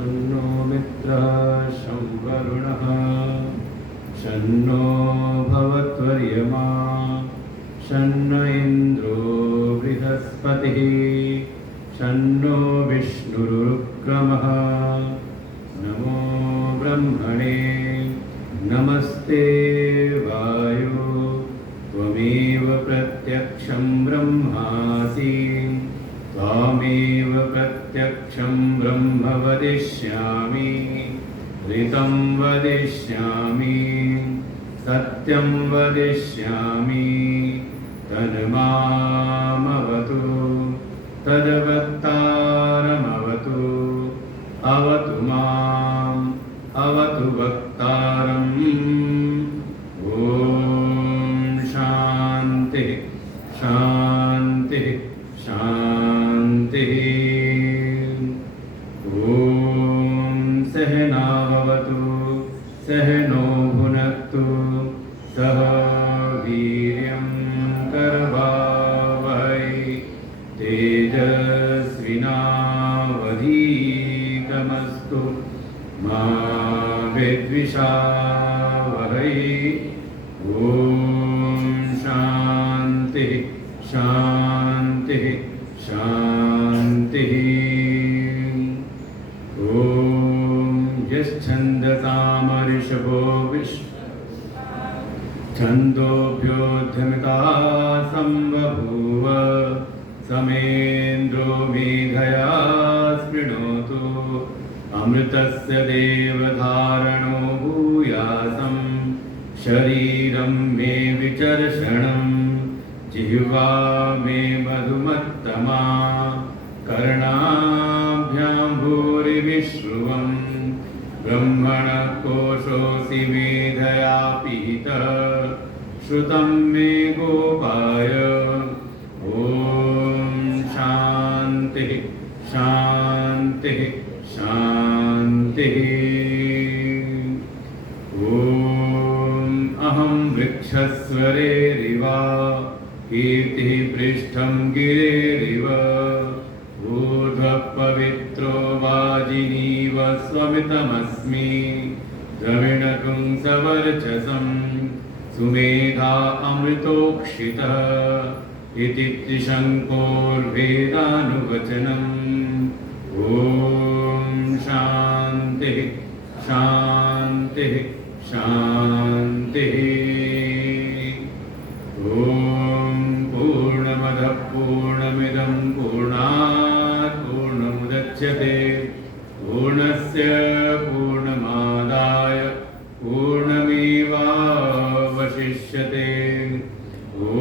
शन्नो मित्रः शं वरुणः शन्नो भवत्वर्यमा शन्न इन्द्रो बृहस्पतिः शन्नो विष्णुरुक्रमः नमो ब्रह्मणे नमस्ते वायो त्वमेव प्रत्यक्षं ब्रह्मासि त्वामेव प्रत्यक्षं ब्रह्म वदिष्यामि ऋतं वदिष्यामि सत्यं वदिष्यामि तन्मामवतु तद्वक्तारमवतु अवतु माम् अवतु वक्तारम् ॐ शान्तिः शान्तिः शान्तिः ॐ सहनाववतु सहनो भुनक्तु सह वीर्यं करवावहै तेजस्विनावधीतमस्तु मा विद्विषावहै ॐ शान्तिः शान्तिः शान्तिः ॐ यश्छन्दसामऋषभो छन्दोभ्योऽध्यमिता सम्बभूव समेन्द्रो मेधया स्पृणोतु अमृतस्य देवधारणो भूयासं शरीरं मे विचर्षणं जिह्वा मे मधुमत्तमा कर्णाभ्यां भूरिविश्रुवं ब्रह्मणः कोशोऽसि मेधया पीतः श्रुतं मे गोपाय ॐ शान्तिः शान्तिः शान्तिः ॐ अहं वृक्षस्वरेरिव कीर्तिः पृष्ठं गिरेरिव ऊर्ध्वः पवित्रो वाजिनीव स्वमितमस्मि द्रविणपुंसवर्चसं सुमेधा अमृतोक्षितः इति त्रिशङ्कोर्वेदानुवचनम् ॐ शान्तिः शान्तिः शान्तिः ॐ पूर्णमदः पूर्णमिदं पूर्णात् पूर्णमुदच्यते पूर्णस्य पूर्णमादाय पूर्णमेवावशिष्यते ॐ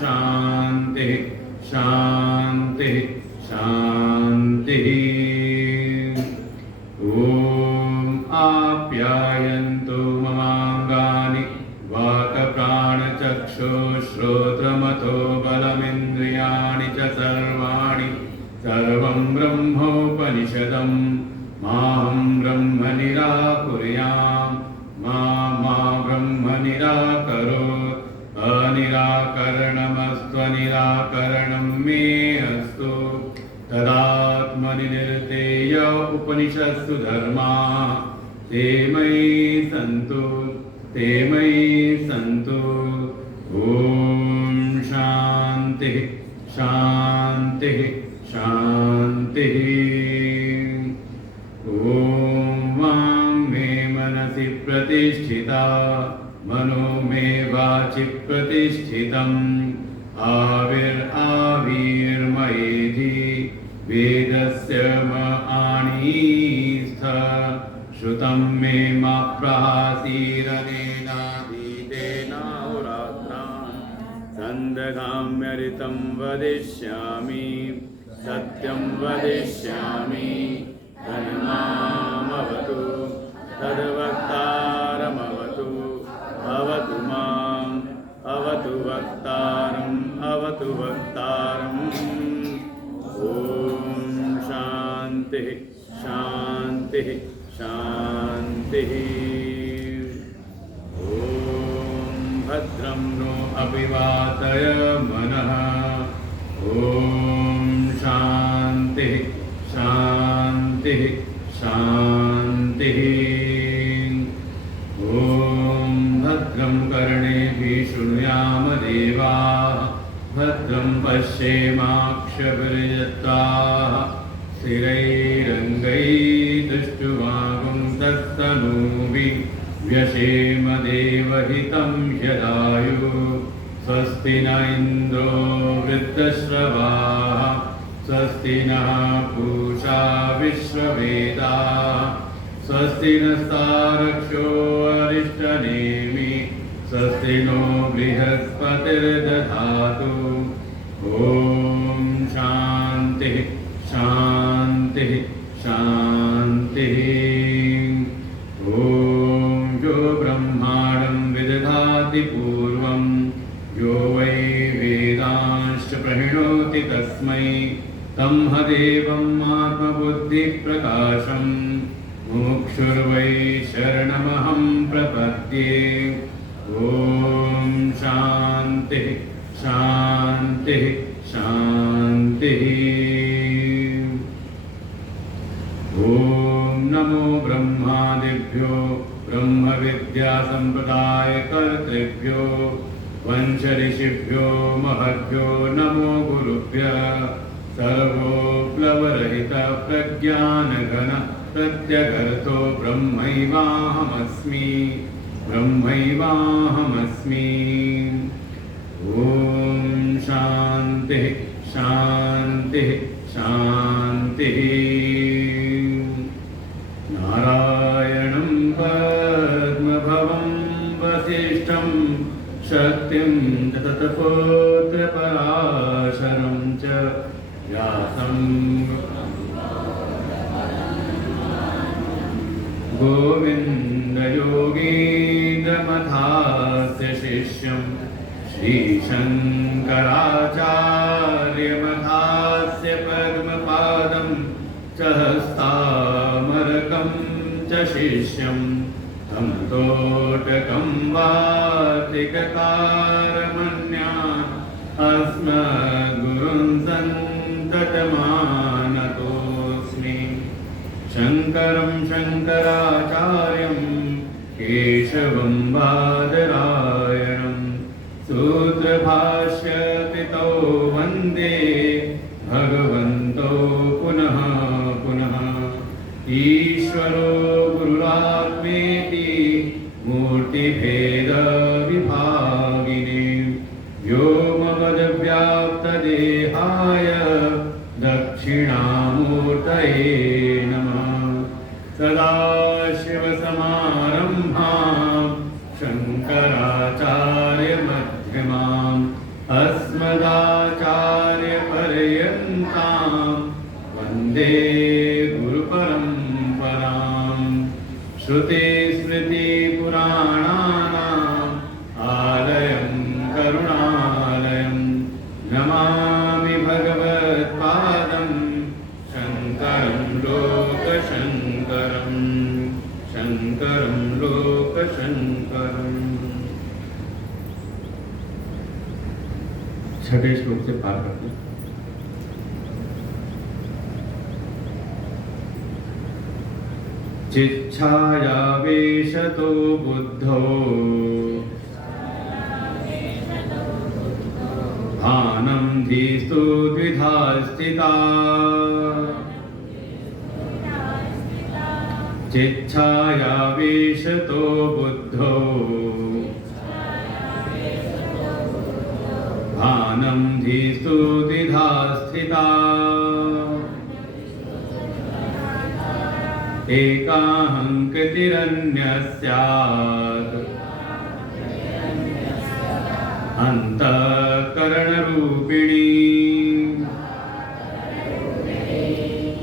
शान्तिः शान्तिः शान्तिः ॐ आप्यायन्तु ममाङ्गानि वाक्प्राणचक्षुश्रोत्रमथो बलमिन्द्रियाणि च सर्वाणि सर्वं ब्रह्मोपनिषदं माहं ब्रह्म निराकुर्याम् मा ब्रह्म निराकरोत् अनिराकरणमस्त्वनिराकरणं मे अस्तु तदात्मनि निर्देय उपनिषत्सु धर्मा ते मयि सन्तु ते मयि सन्तु ॐ शान्ति शांति शांति। ओम वांग मे मनसि प्रतिष्ठिता मनो मे वाचि प्रतिष्ठितम् आविर्मयेधि वेदस्य मणिस्थ श्रुतं मे मा प्रहासीरनेनाधीतेनाहोरात्रां सन्दगाम्यरितं वदिष्यामि सत्यं वदिष्यामि तन्मामवतु तद्वक्तारमवतु अवतु माम् अवतु वक्तारम् अवतु वक्तारम्। ओम शांति शांति शांति। ओम भद्रं नो अभिवातय मनः। ओम शांति शांति शांति। ओम भद्रं कर्णेभिः शृणुयाम देवाः भद्रं पश्येमाक्षभिर्यजत्राः स्थिरैरङ्गैस्तुष्टुवागुंसस्तनूभिः व्यशेम देवहितं यदायुः। स्वस्ति न इन्द्रो वृद्धश्रवाः स्वस्ति नः पूषा विश्ववेदाः स्वस्ति नस्तारक्षो अरिष्टनेमि स्वस्ति नो बृहस्पतिर्दधातु। ओम शांति शांति शांति। ओम यो ब्रह्मांडं विदधाति पूर्वं यो वै वेदांश्च प्रणोति तस्मै तमहदेवम् आत्मबुद्धिप्रकाशम् मुमुक्षुर्वै शरणमहं प्रपद्ये। ओम शांति शांति शांति। ओम नमो ब्रह्मादिभ्यो ब्रह्म विद्या संप्रदाय कर्तृभ्यो वंश ऋषिभ्यो महद्भ्यो नमो गुरुभ्यः। सर्वोप्लवरहित प्रज्ञानघन प्रत्यगर्तो ब्रह्मैवाहमस्मि ब्रह्मैवाहमस्मि। ओम शांति शांति शांति। नारायणं पद्मभवं वसिष्ठं शक्तिं ततपौत्रपराशरं च व्यासं गोविन्दयोगीन्द्रमथास्य शिष्यं श्रीशङ्कराचार्यमथास्य पद्मपादं च हस्तामरकं च शिष्यं तं तोटकं वातिककारमन्यान् अस्मद्गुरुं सन्ततमानतोऽस्मि। शङ्करं शङ्कराचार्यं केशवं बादरायणं सूत्रभाष्यकृतौ वन्दे भगवन्तौ पुनः पुनः। ईश्वरो गुरुरात्मेति मूर्तिभेदविभागिने व्योमवद्व्याप्तदेहाय दक्षिणामूर्तये नमः। सदाशिवसमारम्भां शङ्कराचार्यमध्यमाम् अस्मदाचार्यपर्यन्तां वन्दे गुरुपरम्पराम्। श्रुतिस्मृतिपुराणानाम् आलयं करुणालयं नमामि भगवत्पादं शङ्करं लोकशङ्करं शङ्करं लोकशङ्करम्। छठे श्लोक से पार करते हैं। चिच्छायावेशतो बुद्धो भानं धीस्तु द्विधा स्थिता चिच्छायावेशतो बुद्धो भानं धीस्तु द्विधा स्थिता एकाहङ्कृतिरन्यस्यात् अन्तःकरणरूपिणी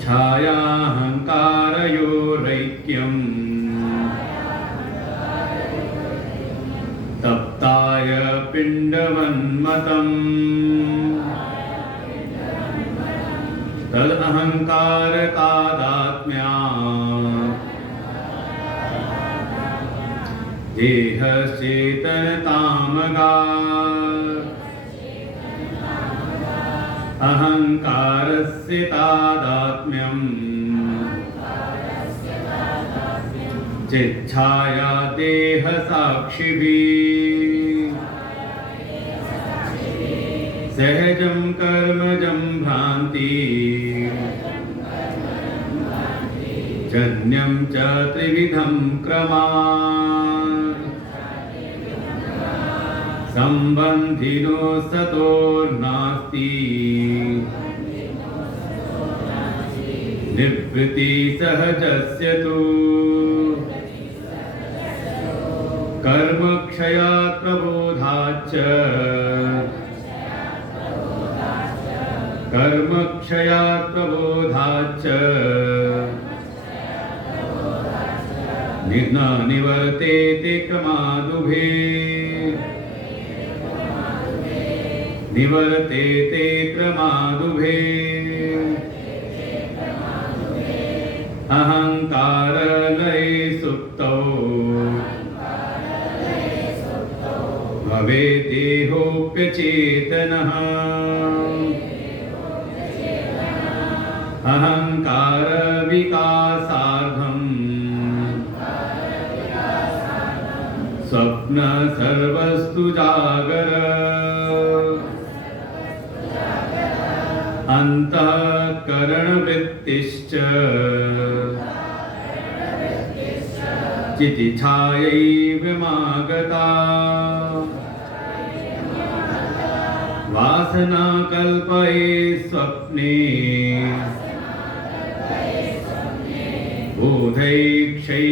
छायाहङ्कारयोरैक्यम् तप्ताय पिण्डवन्मतम् तदहङ्कारतादात्म्या देहश्चेतनतामगा अहङ्कारस्य तादात्म्यम् चिच्छाया देहसाक्षिभिः सहजं कर्मजं भ्रान्ति जन्यं च त्रिविधं क्रमात् सम्बन्धिनो सतोर्नास्ति निवृत्ति सहजस्य तु कर्मक्षयात् प्रबोधाच्च कर्मक्षयात् प्रबोधाच्च न निवर्तेते क्रमादुभे निवर्तेते क्रमादुभे अहङ्कारलये सुप्तौ भवेत् देहोऽप्यचेतनः अहङ्कारविकासार्थम् स्वप्न सर्वस्तु जागर अन्तःकरणवृत्तिश्च चितिछायैव मागता वासना कल्पये स्वप्ने बोधैक्षै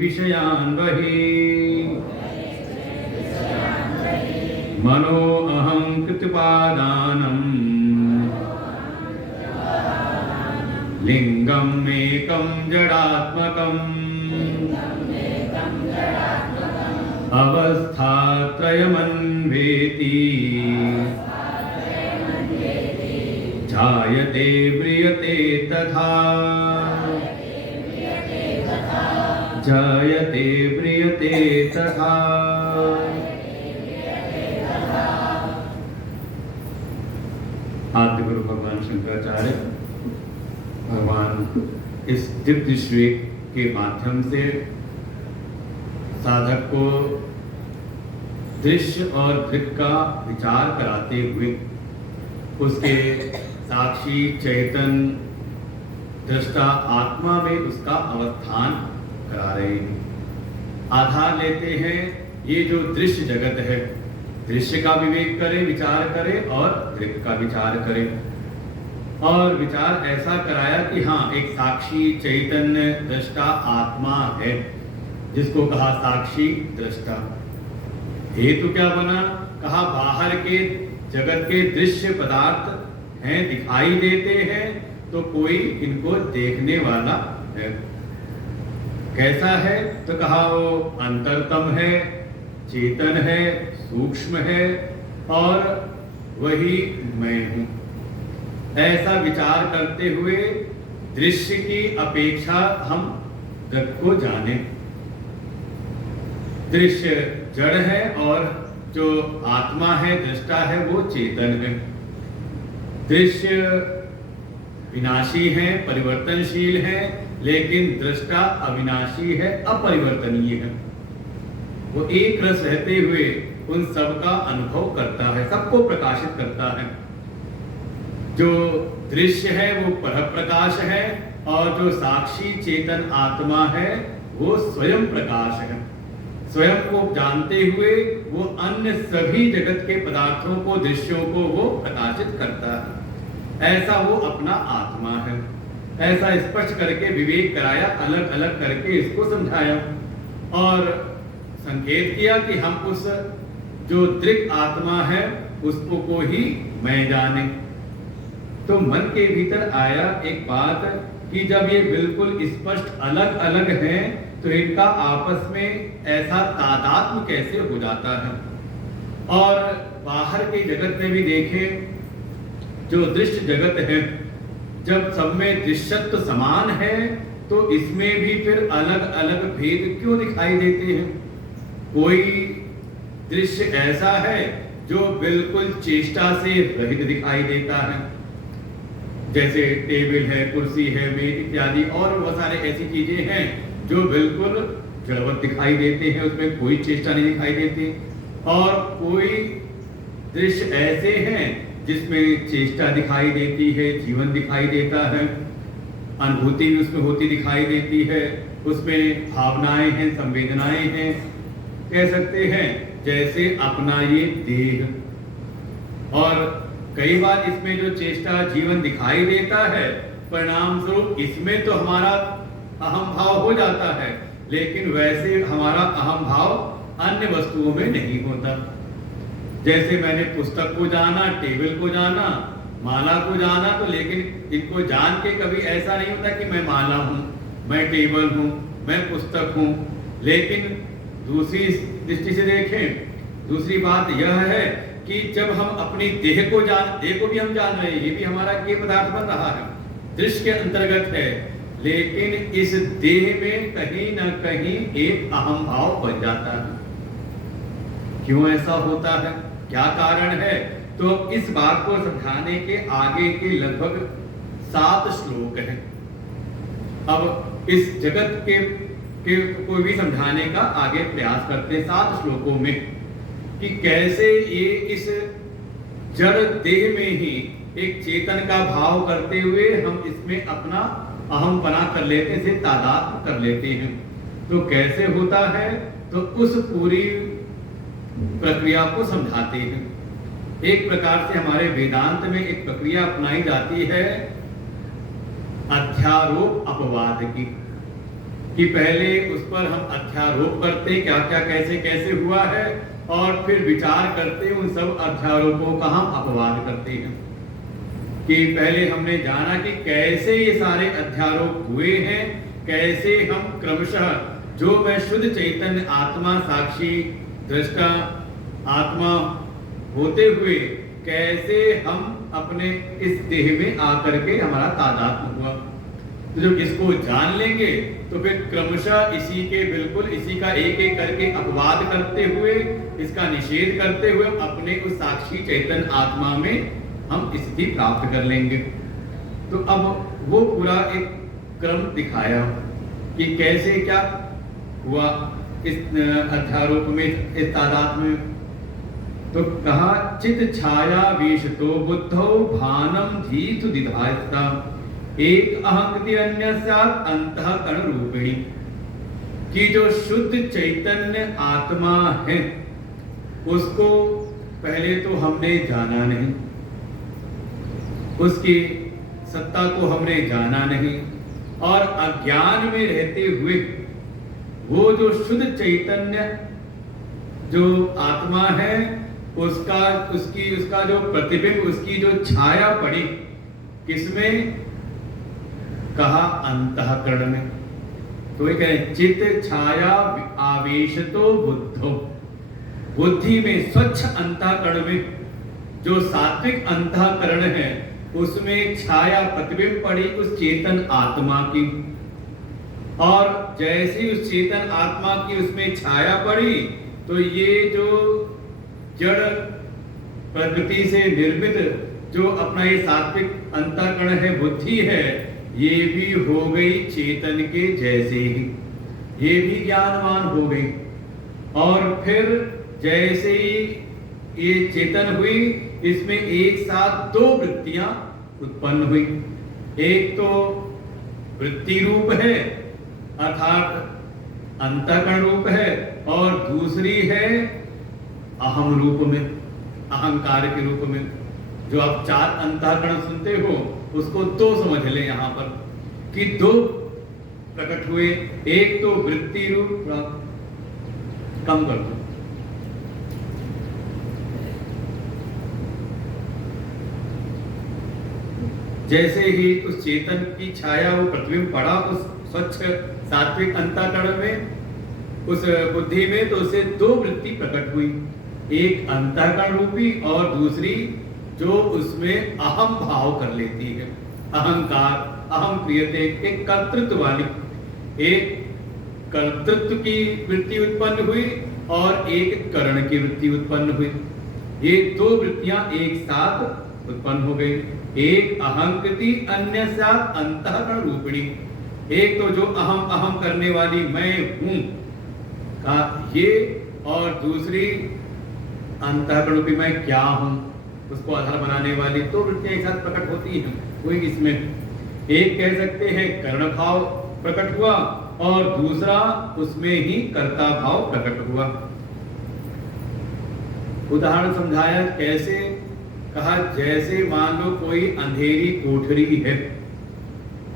विषयान् बहिः मनो अहङ्कृतपादानम् लिङ्गम् एकं जडात्मकम् अवस्थात्रयमन्वेति जायते म्रियते तथा जायते म्रियते तथा। आदि गुरु भगवान शंकराचार्य भगवान इस दिव्य श्री के माध्यम से साधक को दृश्य और दृक् का विचार कराते हुए उसके साक्षी चैतन दृष्टा आत्मा में उसका अवस्थान करा रहे हैं। आधार लेते हैं ये जो दृश्य जगत है, दृश्य का विवेक करे, विचार करे और दृक् का विचार करे। और विचार ऐसा कराया कि हाँ, एक साक्षी चैतन्य दृष्टा आत्मा है जिसको कहा साक्षी दृष्टा। हेतु क्या बना? कहा बाहर के जगत के दृश्य पदार्थ हैं, दिखाई देते हैं, तो कोई इनको देखने वाला है। कैसा है? तो कहा वो अंतरतम है, चेतन है, सूक्ष्म है और वही मैं हूं। ऐसा विचार करते हुए दृश्य की अपेक्षा हम दृक् को जाने। दृश्य जड़ है और जो आत्मा है, दृष्टा है, वो चेतन है। दृश्य विनाशी है, परिवर्तनशील है, लेकिन दृष्टा अविनाशी है, अपरिवर्तनीय है। वो एक रस रहते हुए उन सब का अनुभव करता है, सबको प्रकाशित करता है। जो दृश्य है वो पर प्रकाश है और जो साक्षी चेतन आत्मा है वो स्वयं प्रकाश है। स्वयं को जानते हुए वो अन्य सभी जगत के पदार्थों को, दृश्यों को वो प्रकाशित करता है। ऐसा वो अपना आत्मा है। ऐसा स्पष्ट करके विवेक कराया, अलग अलग करके इसको समझाया और संकेत किया कि हम उस जो दृक् आत्मा है उसको को ही मैं जाने। तो मन के भीतर आया एक बात कि जब ये बिल्कुल स्पष्ट अलग अलग हैं तो इनका आपस में ऐसा तादात्म्य कैसे हो जाता है। और बाहर के जगत में भी देखें, जो दृश्य जगत है, जब सब में दृश्यत्व समान है तो इसमें भी फिर अलग अलग भेद क्यों दिखाई देते हैं। कोई दृश्य ऐसा है जो बिल्कुल चेष्टा से रहित दिखाई देता है, जैसे टेबल है, कुर्सी है, मेज इत्यादि और बहुत सारे ऐसी चीजें हैं जो बिल्कुल जड़वत दिखाई देते हैं, उसमें कोई चेष्टा नहीं दिखाई देती। और कोई दृश्य ऐसे हैं जिसमें चेष्टा दिखाई देती है, जीवन दिखाई देता है, अनुभूति भी उसमें होती दिखाई देती है, उसमें भावनाएं हैं, संवेदनाएं हैं। कह सकते हैं जैसे अपना ये देह। और कई बार इसमें जो चेष्टा जीवन दिखाई देता है, परिणाम स्वरूप इसमें तो हमारा अहम भाव हो जाता है, लेकिन वैसे हमारा अहम भाव अन्य वस्तुओं में नहीं होता। जैसे मैंने पुस्तक को जाना, टेबल को जाना, माला को जाना, तो लेकिन इनको जान के कभी ऐसा नहीं होता कि मैं माला हूँ, मैं टेबल हूँ, मैं पुस्तक हूँ। लेकिन दूसरी दृष्टि से देखें, दूसरी बात यह है कि जब हम अपनी देह को भी हम जान रहे हैं, ये भी हमारा के पदार्थ बन रहा है, दृश्य के अंतर्गत है, लेकिन इस देह में कहीं ना कहीं एक अहम भाव बन जाता है। क्यों ऐसा होता है, क्या कारण है? तो इस बात को समझाने के आगे के लगभग 7 श्लोक हैं। अब इस जगत के को भी समझाने का आगे प्रयास करते हैं 7 श्लोकों में, कि कैसे ये इस जड़ देह में ही एक चेतन का भाव करते हुए हम इसमें अपना अहम बना कर लेते हैं, तादात्म्य कर लेते हैं। तो कैसे होता है, तो उस पूरी प्रक्रिया को समझाते हैं। एक प्रकार से हमारे वेदांत में एक प्रक्रिया अपनाई जाती है अध्यारोप अपवाद की, कि पहले उस पर हम अध्यारोप करते हैं, क्या क्या कैसे कैसे हुआ है, और फिर विचार करते उन सब अध्यारोपों का हम अपवाद करते हैं। कि पहले हमने जाना कि कैसे ये सारे अध्यारोप हुए हैं, कैसे हम क्रमशः जो मैं शुद्ध चैतन्य आत्मा, साक्षी दृष्टा आत्मा होते हुए कैसे हम अपने इस देह में आकर के हमारा तादात्म्य हुआ। तो जब इसको जान लेंगे तो फिर क्रमशः इसी के बिल्कुल इसी का एक एक करके अपवाद करते हुए, इसका निषेध करते हुए अपने उस साक्षी चैतन्य आत्मा में हम स्थिति प्राप्त कर लेंगे। तो अब वो पूरा एक क्रम दिखाया कि कैसे क्या हुआ इस अध्यारोप में, इस तादात्म्य में। तो कहा चित छाया वेशतो बुद्धो भानम धीतु दिधायता एक अहंकृति अन्यस्यात् अंतःकरण रूपिणी। कि जो शुद्ध चैतन्य आत्मा है उसको पहले तो हमने जाना नहीं, उसकी सत्ता को हमने जाना नहीं, और अज्ञान में रहते हुए वो जो शुद्ध चैतन्य जो आत्मा है उसका जो प्रतिबिंब, उसकी जो छाया पड़ी किसमें, कहा अंतःकरण में। तो ये कह रहे चित्त छाया आवेशतो बुद्धो, बुद्धि में स्वच्छ अंतःकरण में जो सात्विक अंतःकरण है उसमें छाया प्रतिबिंब पड़ी उस चेतन आत्मा की। और जैसे उस चेतन आत्मा की उसमें छाया पड़ी तो ये जो जड़ प्रकृति से निर्मित जो अपना ये सात्विक अंतःकरण है, बुद्धि है, ये भी हो गई चेतन के जैसे ही, ये भी ज्ञानवान हो गई। और फिर जैसे ही ये चेतन हुई, इसमें एक साथ दो वृत्तियां उत्पन्न हुई। एक तो वृत्ति रूप है अर्थात अंतःकरण रूप है, और दूसरी है अहम रूप में, अहंकार के रूप में। जो आप चार अंतःकरण सुनते हो उसको दो समझ लें यहाँ पर कि दो प्रकट हुए। एक तो वृत्ति रूप, कम कर दो, जैसे ही उस चेतन की छाया वो प्रतिबिंब पड़ा उस स्वच्छ सात्विक अंतःकरण में, उस बुद्धि में, तो उससे दो वृत्ति प्रकट हुई, एक अंतःकरण रूपी और दूसरी जो उसमें अहम भाव कर लेती है, अहंकार, अहम क्रियते, एक कर्तृत्व वाली। एक कर्तृत्व की वृत्ति उत्पन्न हुई और एक करण की वृत्ति उत्पन्न हुई। ये दो वृत्तियां एक साथ उत्पन्न हो गई। एक अहंकृति, अन्य साथ अंतःकरण रूपिणी। एक तो जो अहम अहम करने वाली मैं हूं का ये, और दूसरी अंतःकरण रूपी मैं क्या हूं उसको आधार बनाने वाली दो वृत्तियां एक साथ प्रकट होती हैं। वही इसमें एक कह सकते हैं कर्ण भाव प्रकट हुआ और दूसरा उसमें ही कर्ता भाव प्रकट हुआ। उदाहरण समझाया कैसे, कहा जैसे मान लो कोई अंधेरी कोठरी है,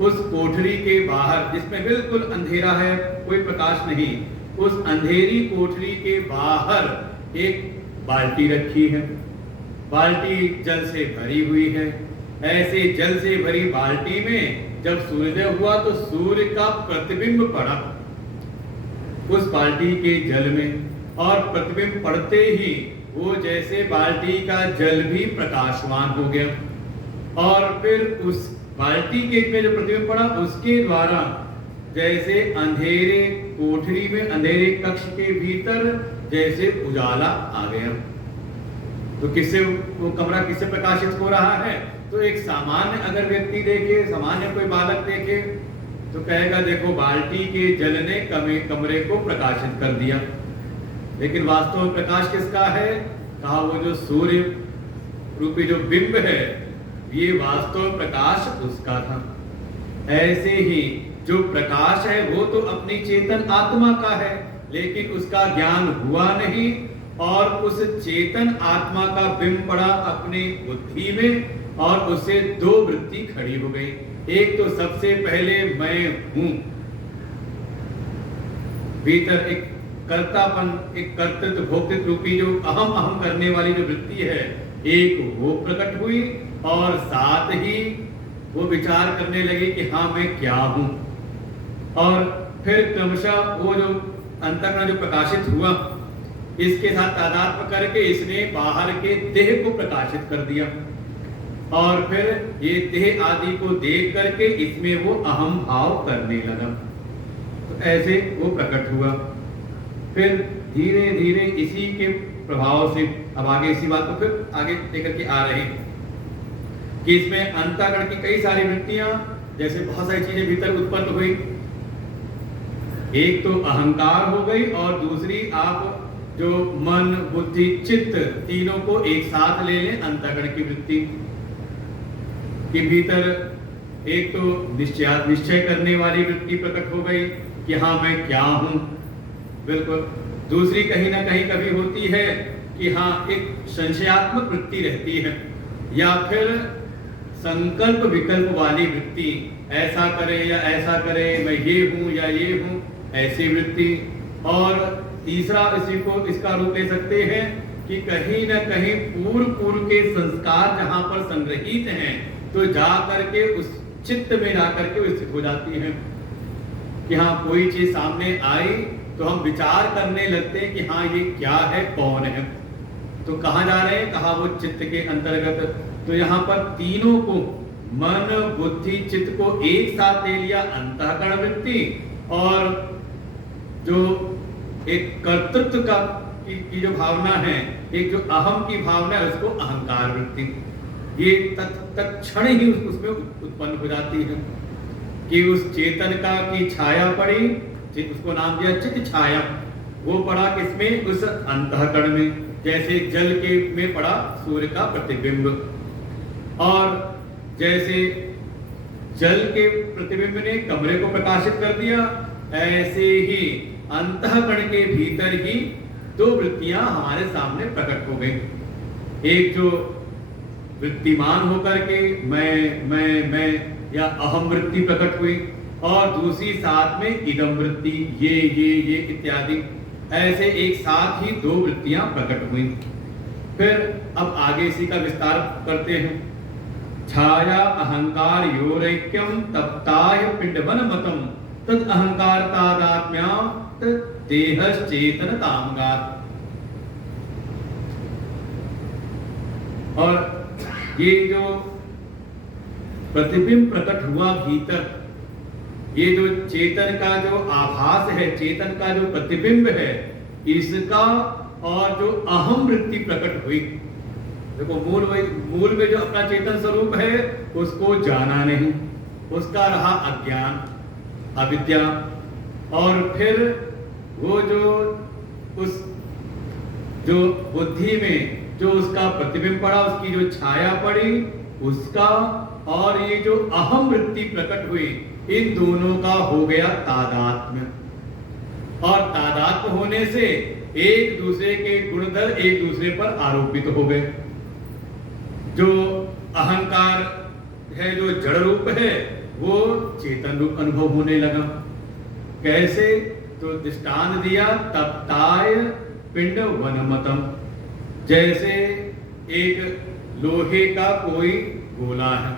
उस कोठरी के बाहर जिसमें बिल्कुल अंधेरा है, कोई प्रकाश नहीं, उस अंधेरी कोठरी के बाहर एक बाल्टी रखी है, बाल्टी जल से भरी हुई है। ऐसे जल से भरी बाल्टी में जब सूर्योदय हुआ तो सूर्य का प्रतिबिंब पड़ा उस बाल्टी के जल में, और प्रतिबिंब पड़ते ही वो जैसे बाल्टी का जल भी प्रकाशवान हो गया, और फिर उस बाल्टी के में जो प्रतिबिंब पड़ा उसके द्वारा जैसे अंधेरे कोठरी में, अंधेरे कक्ष के भीतर जैसे उजाला आ गया। तो किससे वो कमरा किससे प्रकाशित हो रहा है? तो एक सामान्य अगर व्यक्ति देखे, सामान्य कोई बालक देखे तो कहेगा देखो बाल्टी के जल ने कमरे को प्रकाशित कर दिया। लेकिन वास्तव में प्रकाश किसका है? कहा वो जो सूर्य रूपी जो बिंब है, ये वास्तव प्रकाश उसका था। ऐसे ही जो प्रकाश है वो तो अपनी चेतन आत्मा का है, लेकिन उसका ज्ञान हुआ नहीं, और उस चेतन आत्मा का बिंब पड़ा अपनी बुद्धि में, और उससे दो वृत्ति खड़ी हो गई। एक तो सबसे पहले मैं हूं, भीतर एक कर्तापन, एक कर्तृत्व भोक्तृत्व रूपी जो अहम अहम करने वाली जो वृत्ति है, एक वो प्रकट हुई, और साथ ही वो विचार करने लगी कि हाँ मैं क्या हूं। और फिर क्रमशः वो जो अंतःकरण जो प्रकाशित हुआ, इसके साथ तादात्म्य करके इसने बाहर के देह को प्रकाशित कर दिया, और फिर ये देह आदि को देख करके इसमें वो अहम भाव करने लगा। तो ऐसे वो प्रकट हुआ। फिर धीरे धीरे इसी के प्रभाव से अब आगे इसी बात को फिर आगे लेकर के आ रहे हैं कि इसमें अंतःकरण की कई सारी वृत्तियां, जैसे बहुत सारी चीजें भीतर उत्पन्न हुई। एक तो अहंकार हो गई, और दूसरी आप जो मन बुद्धि चित्त तीनों को एक साथ ले लें, अंतःकरण की वृत्ति के भीतर एक तो निश्चय करने वाली वृत्ति प्रकट हो गई कि हाँ मैं क्या हूं, बिल्कुल। दूसरी कहीं ना कहीं कभी होती है कि हाँ एक संशयात्मक वृत्ति रहती है, या फिर संकल्प विकल्प वाली वृत्ति, ऐसा करे या ऐसा करे, मैं ये हूं या ये हूं, ऐसी वृत्ति। और तीसरा इसी को इसका रूप ले सकते हैं कि कहीं ना कहीं पूर्व के संस्कार जहां पर संग्रहित हैं, तो जा करके उस चित्त में जा करके वो स्थित हो जाती है कि हाँ कोई चीज सामने आई तो हम विचार करने लगते हैं कि हाँ ये क्या है, कौन है। तो कहाँ जा रहे हैं? कहा वो चित्त के अंतर्गत। तो यहाँ पर तीनों को, मन बुद्धि चित्त को एक साथ ले लिया, अंतःकरण वृत्ति, और जो एक कर्तृत्व का की जो भावना है, एक जो अहम की भावना है, उसको अहंकार वृत्ति, ये तत्क्षण ही उसमें उत्पन्न हो जाती है कि उस चेतन का की छाया पड़ी, उसको नाम दिया चित्त छाया। वो पड़ा किसमें? उस अंतःकरण में। जैसे जल के में पड़ा सूर्य का प्रतिबिंब, और जैसे जल के प्रतिबिंब ने कमरे को प्रकाशित कर दिया, ऐसे ही अंतःकरण के भीतर ही दो वृत्तियां हमारे सामने प्रकट हो गई। एक जो वृत्तिमान होकर के मैं या अहम वृत्ति प्रकट हुई, और दूसरी साथ में इदम वृत्ति, ये इत्यादि, ऐसे एक साथ ही दो वृत्तियां प्रकट हुई। फिर अब आगे इसी का विस्तार करते हैं। छाया अहंकार योरैक्यम तप्ताय पिंडवन मतम तद अहंकार तादात्म्यात् देहश्चेतन तामगात्। और ये जो प्रतिबिंब प्रकट हुआ भीतर, ये जो चेतन का जो आभास है, चेतन का जो प्रतिबिंब है, इसका और जो अहम वृत्ति प्रकट हुई, देखो मूल में जो अपना चेतन स्वरूप है उसको जाना नहीं, उसका रहा अज्ञान, अविद्या, और फिर वो जो बुद्धि में जो उसका प्रतिबिंब पड़ा, उसकी जो छाया पड़ी, उसका और ये जो अहम वृत्ति प्रकट हुई, इन दोनों का हो गया तादात्म्य। और तादात्म्य होने से एक दूसरे के गुणधर एक दूसरे पर आरोपित हो गए। जो अहंकार है, जो जड़ रूप है, वो चेतन रूप अनुभव होने लगा। कैसे? तो दृष्टांत दिया तप्ताय पिंड वनमतम। जैसे एक लोहे का कोई गोला है,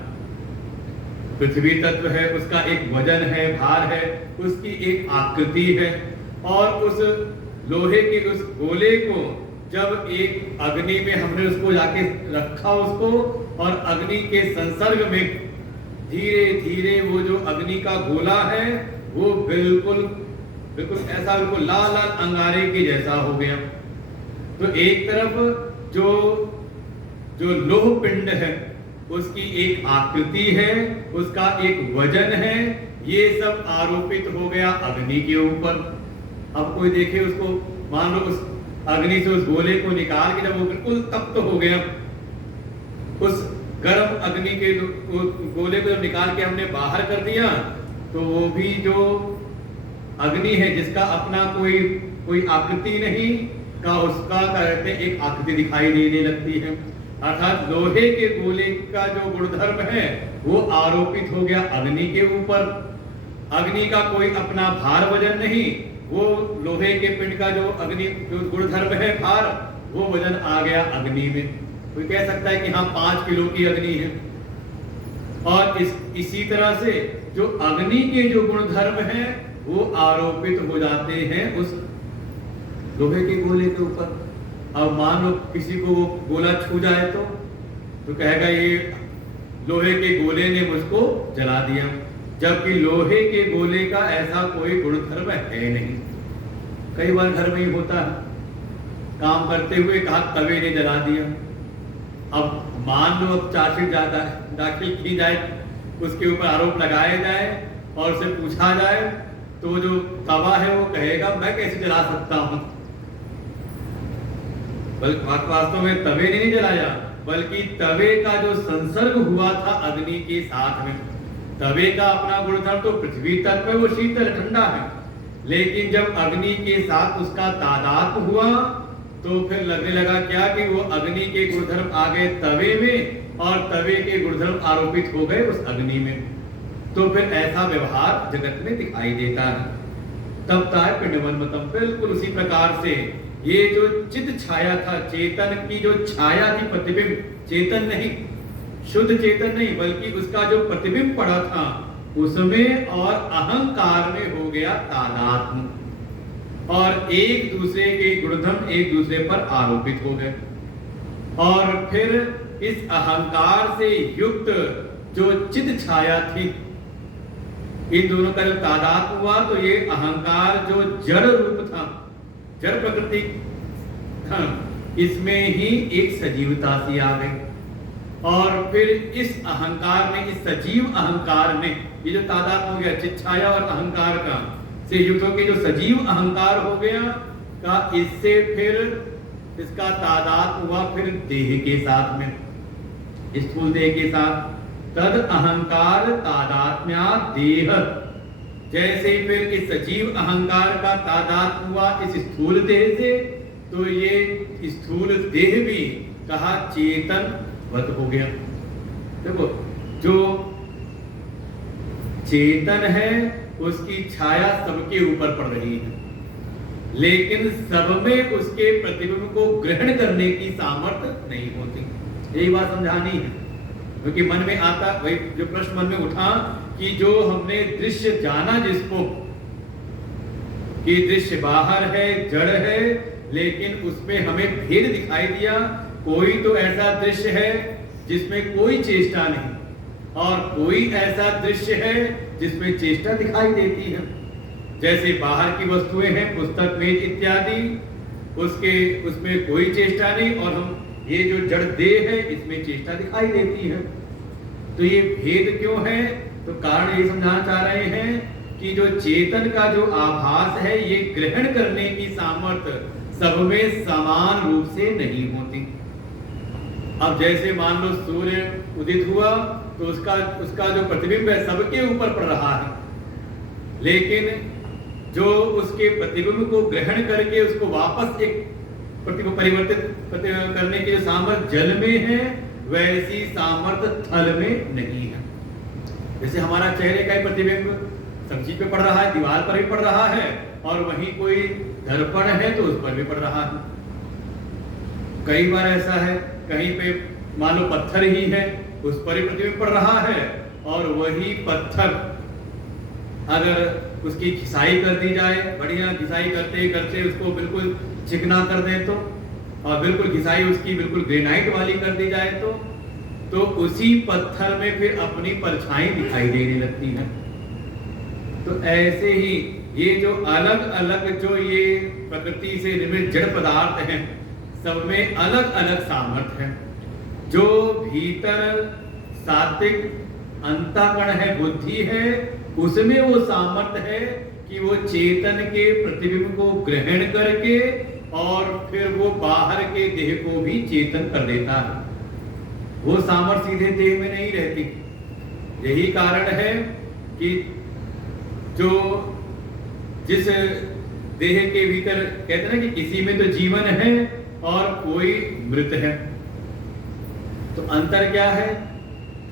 पृथ्वी तत्व है, उसका एक वजन है, भार है, उसकी एक आकृति है, और उस लोहे के उस गोले को जब एक अग्नि में हमने उसको जाके रखा उसको, और अग्नि के संसर्ग में धीरे धीरे वो जो अग्नि का गोला है वो बिल्कुल ऐसा बिल्कुल लाल लाल अंगारे के जैसा हो गया। तो एक तरफ जो लोह पिंड है, उसकी एक आकृति है, उसका एक वजन है, ये सब आरोपित हो गया अग्नि के ऊपर। अब कोई देखे उसको, मान लो उस अग्नि से उस गोले को निकाल के जब वो बिल्कुल तप्त हो गया, उस गर्म अग्नि के गोले को जब निकाल के हमने बाहर कर दिया, तो वो भी जो अग्नि है जिसका अपना कोई आकृति नहीं का, उसका कहते हैं एक आकृति दिखाई देने लगती है। अर्थात लोहे के गोले का जो गुणधर्म है वो आरोपित हो गया अग्नि के ऊपर। अग्नि का कोई अपना भार वजन नहीं, वो लोहे के पिंड का जो गुणधर्म है भार, वो वजन आ गया अग्नि में। कोई कह सकता है कि हाँ 5 किलो की अग्नि है। और इसी तरह से जो अग्नि के जो गुणधर्म है वो आरोपित हो जाते हैं उस लोहे के गोले के ऊपर। अब मान लो किसी को वो गोला छू जाए तो कहेगा ये लोहे के गोले ने मुझको जला दिया, जबकि लोहे के गोले का ऐसा कोई गुणधर्म है नहीं। कई बार घर में ही होता है, काम करते हुए कहा तवे ने जला दिया। अब मान लो अब चार्जशीट दाखिल की जाए, उसके ऊपर आरोप लगाया जाए और उसे पूछा जाए, तो जो तवा है वो कहेगा मैं कैसे जला सकता हूं। बल्कि वास्तव में तवे ने नहीं जलाया, बल्कि तवे का जो संसर्ग हुआ था अग्नि के साथ में। तवे का अपना गुणधर्म तो पृथ्वी तत्व है, वो शीतल ठंडा है, लेकिन जब अग्नि के साथ उसका तादात्म्य हुआ तो फिर लगने लगा क्या कि वो अग्नि के गुणधर्म आ गए तवे में, और तवे के गुणधर्म आरोपित हो गए उस अग्नि में। तो फिर ऐसा व्यवहार जगत में दिखाई देता है। तब ताय पिंडवन्मतम। बिल्कुल उसी प्रकार से ये जो चित छाया था, चेतन की जो छाया थी, प्रतिबिंब, चेतन नहीं, शुद्ध चेतन नहीं, बल्कि उसका जो प्रतिबिंब पड़ा था उसमें और अहंकार में हो गया तादात्म्य, और एक दूसरे के गुणधर्म एक दूसरे पर आरोपित हो गए। और फिर इस अहंकार से युक्त जो चित छाया थी, इन दोनों का जब तादात्म्य हुआ तो ये अहंकार जो जड़ रूप था, जड़ प्रकृति, इसमें ही एक सजीवता सी आ गई। और फिर इस अहंकार में, इस सजीव अहंकार में, ये जो तादात्म्य हो गया चित छाया और अहंकार का से युक्त होकर जो सजीव अहंकार हो गया, का इससे फिर इसका तादाद हुआ फिर देह के साथ में, स्थूल देह के साथ। तद अहंकार तादात्म्यात् देह, जैसे फिर इस सजीव अहंकार का तादाद हुआ इस स्थूल देह से, तो ये स्थूल देह भी कहा चेतन वत हो गया। देखो जो चेतन है उसकी छाया सबके ऊपर पड़ रही है, लेकिन सब में उसके प्रतिबिंब को ग्रहण करने की सामर्थ्य नहीं होती। यही बात समझानी है, क्योंकि मन में आता वही जो प्रश्न मन में उठा कि जो हमने दृश्य जाना जिसको कि दृश्य बाहर है, जड़ है, लेकिन उसमें हमें भेद दिखाई दिया। कोई तो ऐसा दृश्य है जिसमें कोई चेष्टा नहीं, और कोई ऐसा दृश्य है जिसमें चेष्टा दिखाई देती है। जैसे बाहर की वस्तुएं हैं, पुस्तक, मेज इत्यादि, उसमें कोई चेष्टा नहीं, और हम ये जो जड़ देह है इसमें चेष्टा दिखाई देती है। तो ये भेद क्यों है? तो कारण ये समझाना चाह रहे हैं कि जो चेतन का जो आभास है ये ग्रहण करने की सामर्थ्य सब में समान रूप से नहीं होती। अब जैसे मान लो सूर्य उदित हुआ तो उसका जो प्रतिबिंब है सबके ऊपर पड़ रहा है, लेकिन जो उसके प्रतिबिंब को ग्रहण करके उसको वापस एक परिवर्तित करने की जो सामर्थ्य जल में है, वैसी सामर्थ्य थल में नहीं है। जैसे हमारा चेहरे का प्रतिबिंब सब्जी पे पड़ रहा है, दीवार पर भी पड़ रहा है, और वहीं कोई दर्पण है तो उस पर भी पड़ रहा है। कई बार ऐसा है, कहीं पे मान लो पत्थर ही है, उस पर ही प्रतिबिंब पड़ रहा है, और वही पत्थर अगर उसकी घिसाई कर दी जाए, बढ़िया घिसाई करते करते उसको बिल्कुल चिकना कर दें तो, और बिल्कुल घिसाई उसकी बिल्कुल ग्रेनाइट वाली कर दी जाए तो उसी पत्थर में फिर अपनी परछाई दिखाई देने लगती है। तो ऐसे ही ये जो अलग अलग जो ये प्रकृति से निर्मित जड़ पदार्थ हैं, सब में अलग अलग सामर्थ्य है। जो भीतर सात्विक अंतःकरण है, बुद्धि है, उसमें वो सामर्थ्य है कि वो चेतन के प्रतिबिंब को ग्रहण करके और फिर वो बाहर के देह को भी चेतन कर देता है। वो सामर्थ्य सीधे देह में नहीं रहती। यही कारण है कि जो जिस देह के भीतर कहते हैं ना कि किसी में तो जीवन है और कोई मृत है, तो अंतर क्या है?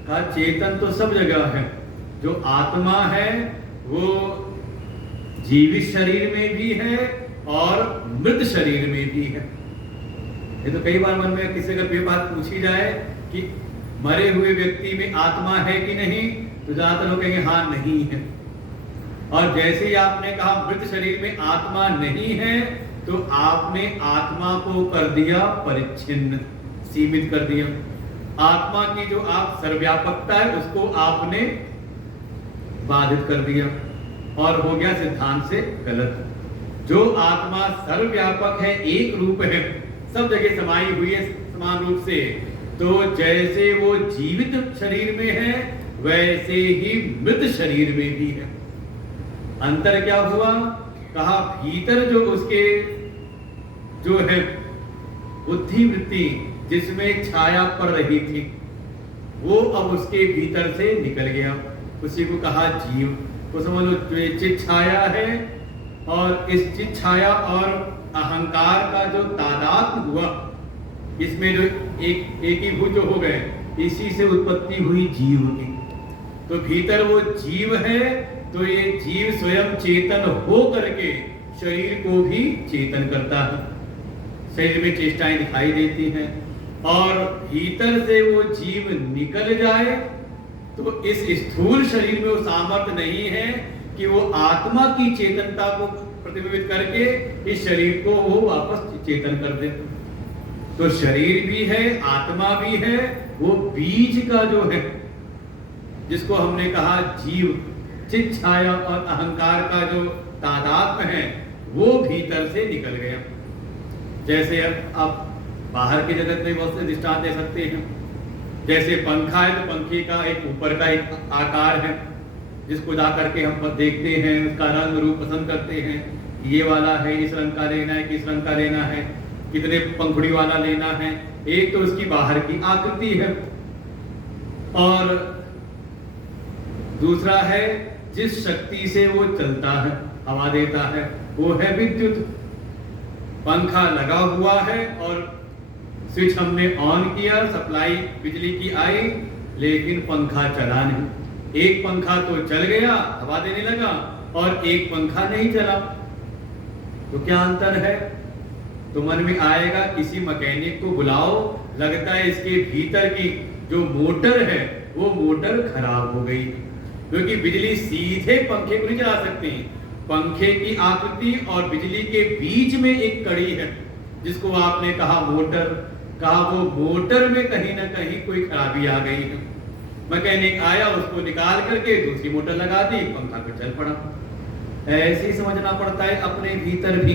का चेतन तो सब जगह है। जो आत्मा है वो जीवित शरीर में भी है और मृत शरीर में भी है। ये तो कई बार मन में किसी का ये बात पूछी जाए कि मरे हुए व्यक्ति में आत्मा है कि नहीं, तो ज्यादातर लोग कहेंगे हाँ नहीं है। और जैसे ही आपने कहा मृत शरीर में आत्मा नहीं है, तो आपने आत्मा को कर दिया परिच्छिन्न, सीमित कर दिया। आत्मा की जो आप सर्वव्यापकता है उसको आपने बाधित कर दिया, और हो गया सिद्धांत से गलत। जो आत्मा सर्वव्यापक है, एक रूप है, सब जगह समाई हुई है समान रूप से, तो जैसे वो जीवित शरीर में है वैसे ही मृत शरीर में भी है। अंतर क्या हुआ? कहा भीतर जो उसके जो है बुद्धि वृत्ति जिसमें छाया पड़ रही थी, वो अब उसके भीतर से निकल गया, उसी को कहा जीव। तो समझ लो जो चित छाया है, और इस चित छाया और अहंकार का जो तादात्म्य हुआ, इसमें जो एक ही भूत जो हो गए, इसी से उत्पत्ति हुई जीव की। तो भीतर वो जीव है, तो ये जीव स्वयं चेतन हो करके शरीर को भी चेतन करता है। शरीर में चेष्टाएं दिखाई देती हैं, और भीतर से वो जीव निकल जाए तो इस स्थूल शरीर में वो सामर्थ्य नहीं है कि वो आत्मा की चेतनता को प्रतिबिंबित करके इस शरीर को वो वापस चेतन कर दे। तो शरीर भी है, आत्मा भी है, वो बीज का जो है जिसको हमने कहा जीव, चित छाया और अहंकार का जो तादात्म्य है, वो भीतर से निकल गया। जैसे आप बाहर के जगत में बहुत से दृष्टांत दे सकते हैं। जैसे पंखा है, तो पंखे का एक ऊपर का एक आकार है जिसको जा करके हम देखते हैं, उसका रंग रूप पसंद करते हैं, ये वाला है, इस रंग का लेना है, किस रंग का लेना है, कितने पंखुड़ी वाला लेना है। एक तो उसकी बाहर की आकृति है और दूसरा है जिस शक्ति से वो चलता है, हवा देता है, वो है विद्युत। पंखा लगा हुआ है और स्विच हमने ऑन किया, सप्लाई बिजली की आई, लेकिन पंखा चला नहीं। एक पंखा तो चल गया, हवा देने लगा, और एक पंखा नहीं चला। तो क्या अंतर है? तो मन में आएगा किसी मैकेनिक को बुलाओ, लगता है इसके भीतर की जो मोटर है वो मोटर खराब हो गई, क्योंकि बिजली सीधे पंखे को नहीं चला सकती। पंखे की आकृति और बिजली के बीच में एक कड़ी है जिसको आपने कहा मोटर, कहा वो मोटर में कहीं ना कहीं कोई खराबी आ गई है। मैकेनिक आया, उसको निकाल करके दूसरी मोटर लगा दी, पंखा पे चल पड़ा। ऐसे ही समझना पड़ता है अपने भीतर भी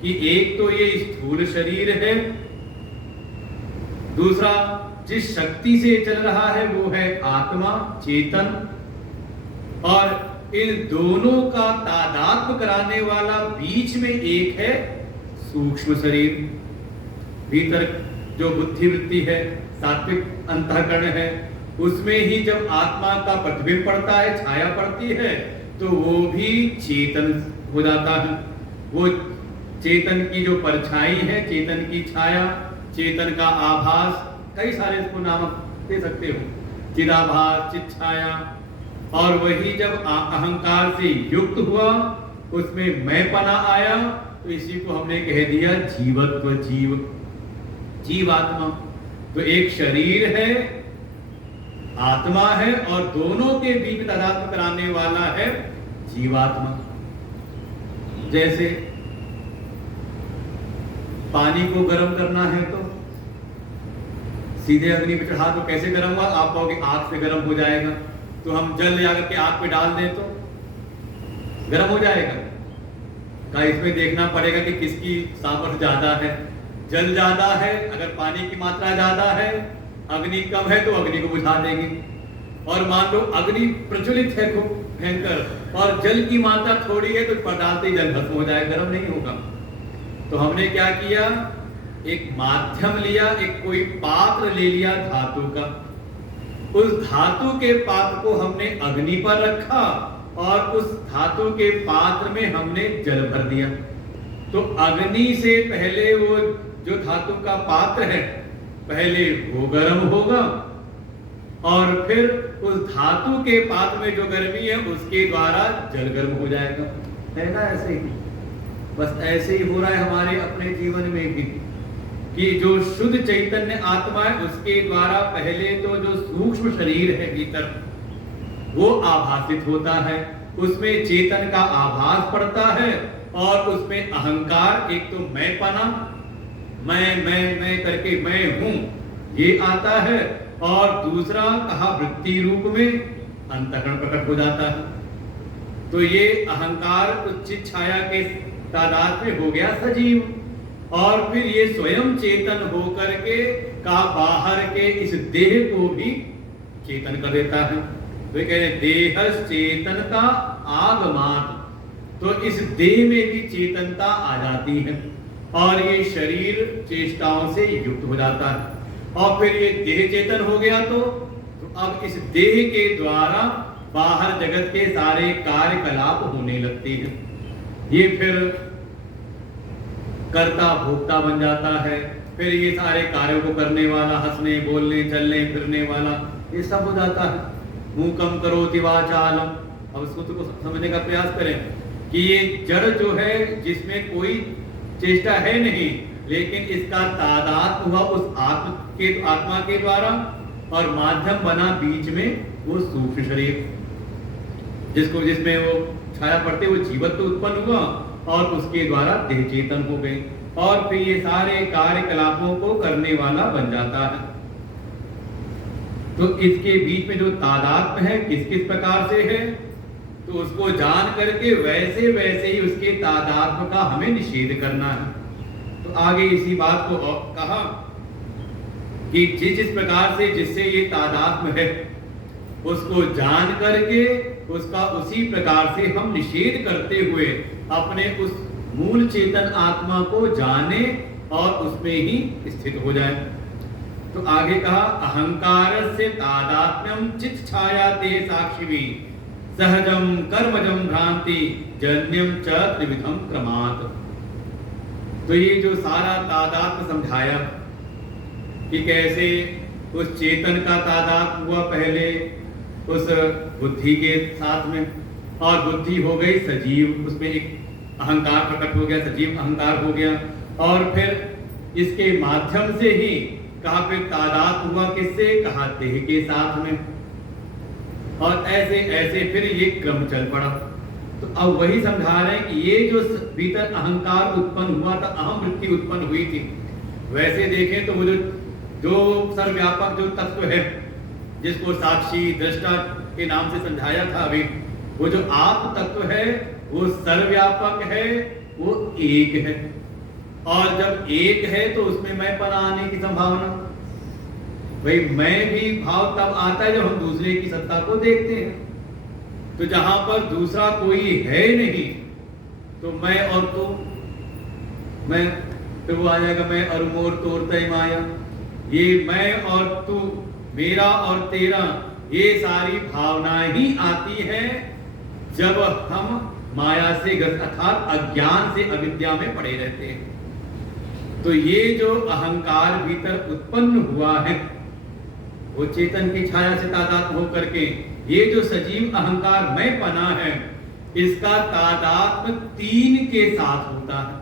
कि एक तो ये स्थूल शरीर है, दूसरा जिस शक्ति से चल रहा है वो है आत्मा, चेतन, और इन दोनों का तादात्म्य कराने वाला बीच में एक है सूक्ष्म शरीर। भीतर जो बुद्धि वृत्ति है, सात्विक अंतःकरण है, उसमें ही जब आत्मा का प्रतिबिंब पड़ता है, छाया पड़ती है, तो वो भी चेतन हो जाता है। वो चेतन की जो परछाई है, चेतन की छाया, चेतन का आभास, कई सारे इसको नाम दे सकते हो, चिदाभास, चित छाया। और वही जब अहंकार से युक्त हुआ, उसमें मैंपना आया, तो इसी को हमने कह दिया जीवत्व, जीवात्मा। तो एक शरीर है, आत्मा है, और दोनों के बीच तादात्म्य कराने वाला है जीवात्मा। जैसे पानी को गर्म करना है तो सीधे अग्नि पे चढ़ा तो कैसे गर्म हुआ? आप कहोगे आग से गर्म हो जाएगा। तो हम जल जाकर के आग पे डाल दें तो गर्म हो जाएगा? का इसमें देखना पड़ेगा कि किसकी सामर्थ्य ज्यादा है। जल ज्यादा है, अगर पानी की मात्रा ज्यादा है, अग्नि कम है तो अग्नि को बुझा देंगे। और मान लो अग्नि प्रज्वलित है खूब भयंकर और जल की मात्रा थोड़ी है, तो पर डालते ही जल भस्म हो जाएगा, गर्म नहीं होगा। तो हमने क्या किया, एक माध्यम लिया, एक कोई पात्र ले लिया धातु का, उस धातु के पात्र को हमने अग्नि पर रखा और उस धातु के पात्र में हमने जल भर दिया। तो अग्नि से पहले वो जो धातु का पात्र है, पहले वो गर्म होगा और फिर उस धातु के पात्र में जो गर्मी है उसके द्वारा जल गर्म हो जाएगा। है ना ऐसे ही? बस ऐसे ही हो रहा है हमारे अपने जीवन में भी, कि जो शुद्ध चैतन्य आत्मा है उसके द्वारा पहले तो जो सूक्ष्म शरीर है भीतर वो आभासित होता है, उसमें चेतन का आभास पड़ता है और उसमें अहंकार, एक तो मैंपना, मैं करके मैं हूं, ये आता है, और दूसरा कहा वृत्ति रूप में अंतःकरण प्रकट हो जाता है। तो ये अहंकार उच्चित छाया के तादाद में हो गया सजीव, और फिर ये स्वयं चेतन होकर के का बाहर के इस देह को भी चेतन कर देता है। तो कह रहे देह चेतनता आगमात, तो इस देह में भी चेतनता आ जाती है और ये शरीर चेष्टाओं से युक्त हो जाता है। और फिर ये देह चेतन हो गया तो अब इस देह के द्वारा बाहर जगत के सारे कार्यकलाप होने लगते हैं। ये फिर कर्ता भोक्ता बन जाता है, फिर ये सारे कार्यों को करने वाला, हंसने बोलने चलने फिरने वाला, ये सब हो जाता है। मूकम करोति वाचालम। अब इसको तो समझने का प्रयास करें कि ये जड़ जो है जिसमें कोई चेष्टा है नहीं, लेकिन इसका तादात्म्य हुआ उस आत्मा के द्वारा और माध्यम बना बीच में वो सूक्ष्म शरीर, जिसमें वो छाया पड़ते वो जीवत्व उत्पन्न हुआ और उसके द्वारा देह चेतन हो गए और फिर ये सारे कार्यकलापों को करने वाला बन जाता है। तो इसके बीच में जो तादात्म्य है किस किस प्रकार से है, तो उसको जान करके वैसे वैसे ही उसके तादात्म्य का हमें निषेध करना है। तो आगे इसी बात को कहा कि जिस प्रकार से जिससे ये तादात्म्य है उसको जान करके उसका उसी प्रकार से हम निषेध करते हुए अपने उस मूल चेतन आत्मा को जाने और उसमें ही स्थित हो जाए। तो आगे कहा अहंकार से तादात्म्यम चित छाया ते साक्षी सहजम कर्मजम भ्रांति जन्यम च त्रिविधम क्रमात्। तो ये जो सारा तादात्म्य समझाया कि कैसे उस चेतन का तादात्म्य हुआ पहले उस बुद्धि के साथ में, और बुद्धि हो गई सजीव, उसमें एक अहंकार प्रकट हो गया, सजीव अहंकार हो गया, और फिर इसके माध्यम से ही कहा फिर तादात्म्य हुआ किससे, कहा देह के साथ में, और ऐसे ऐसे फिर ये क्रम चल पड़ा। तो अब वही समझा रहे हैं कि ये जो भीतर अहंकार उत्पन्न हुआ था, अहम वृत्ति उत्पन्न हुई थी, वैसे देखें तो वो जो सर्वव्यापक जो तत्व है जिसको साक्षी दृष्टा के नाम से समझाया था अभी, वो जो आप तत्व है वो सर्वव्यापक है, वो एक है, और जब एक है तो उसमें मैंपना आने की संभावना, भाई मैं भी भाव तब आता है जब हम दूसरे की सत्ता को देखते हैं। तो जहां पर दूसरा कोई है नहीं तो मैं और तू, मैं फिर वो आ जाएगा मैं और मोर तोर तय माया, ये मैं और तू, मेरा और तेरा, ये सारी भावनाएं ही आती हैं जब हम माया से ग्रस्त अर्थात अज्ञान से अविद्या में पड़े रहते हैं। तो ये जो अहंकार भीतर उत्पन्न हुआ है वो चेतन की छाया से तादात्म्य होकर के, ये जो सजीव अहंकार मैं पना है, इसका तादात्म्य तीन के साथ होता है।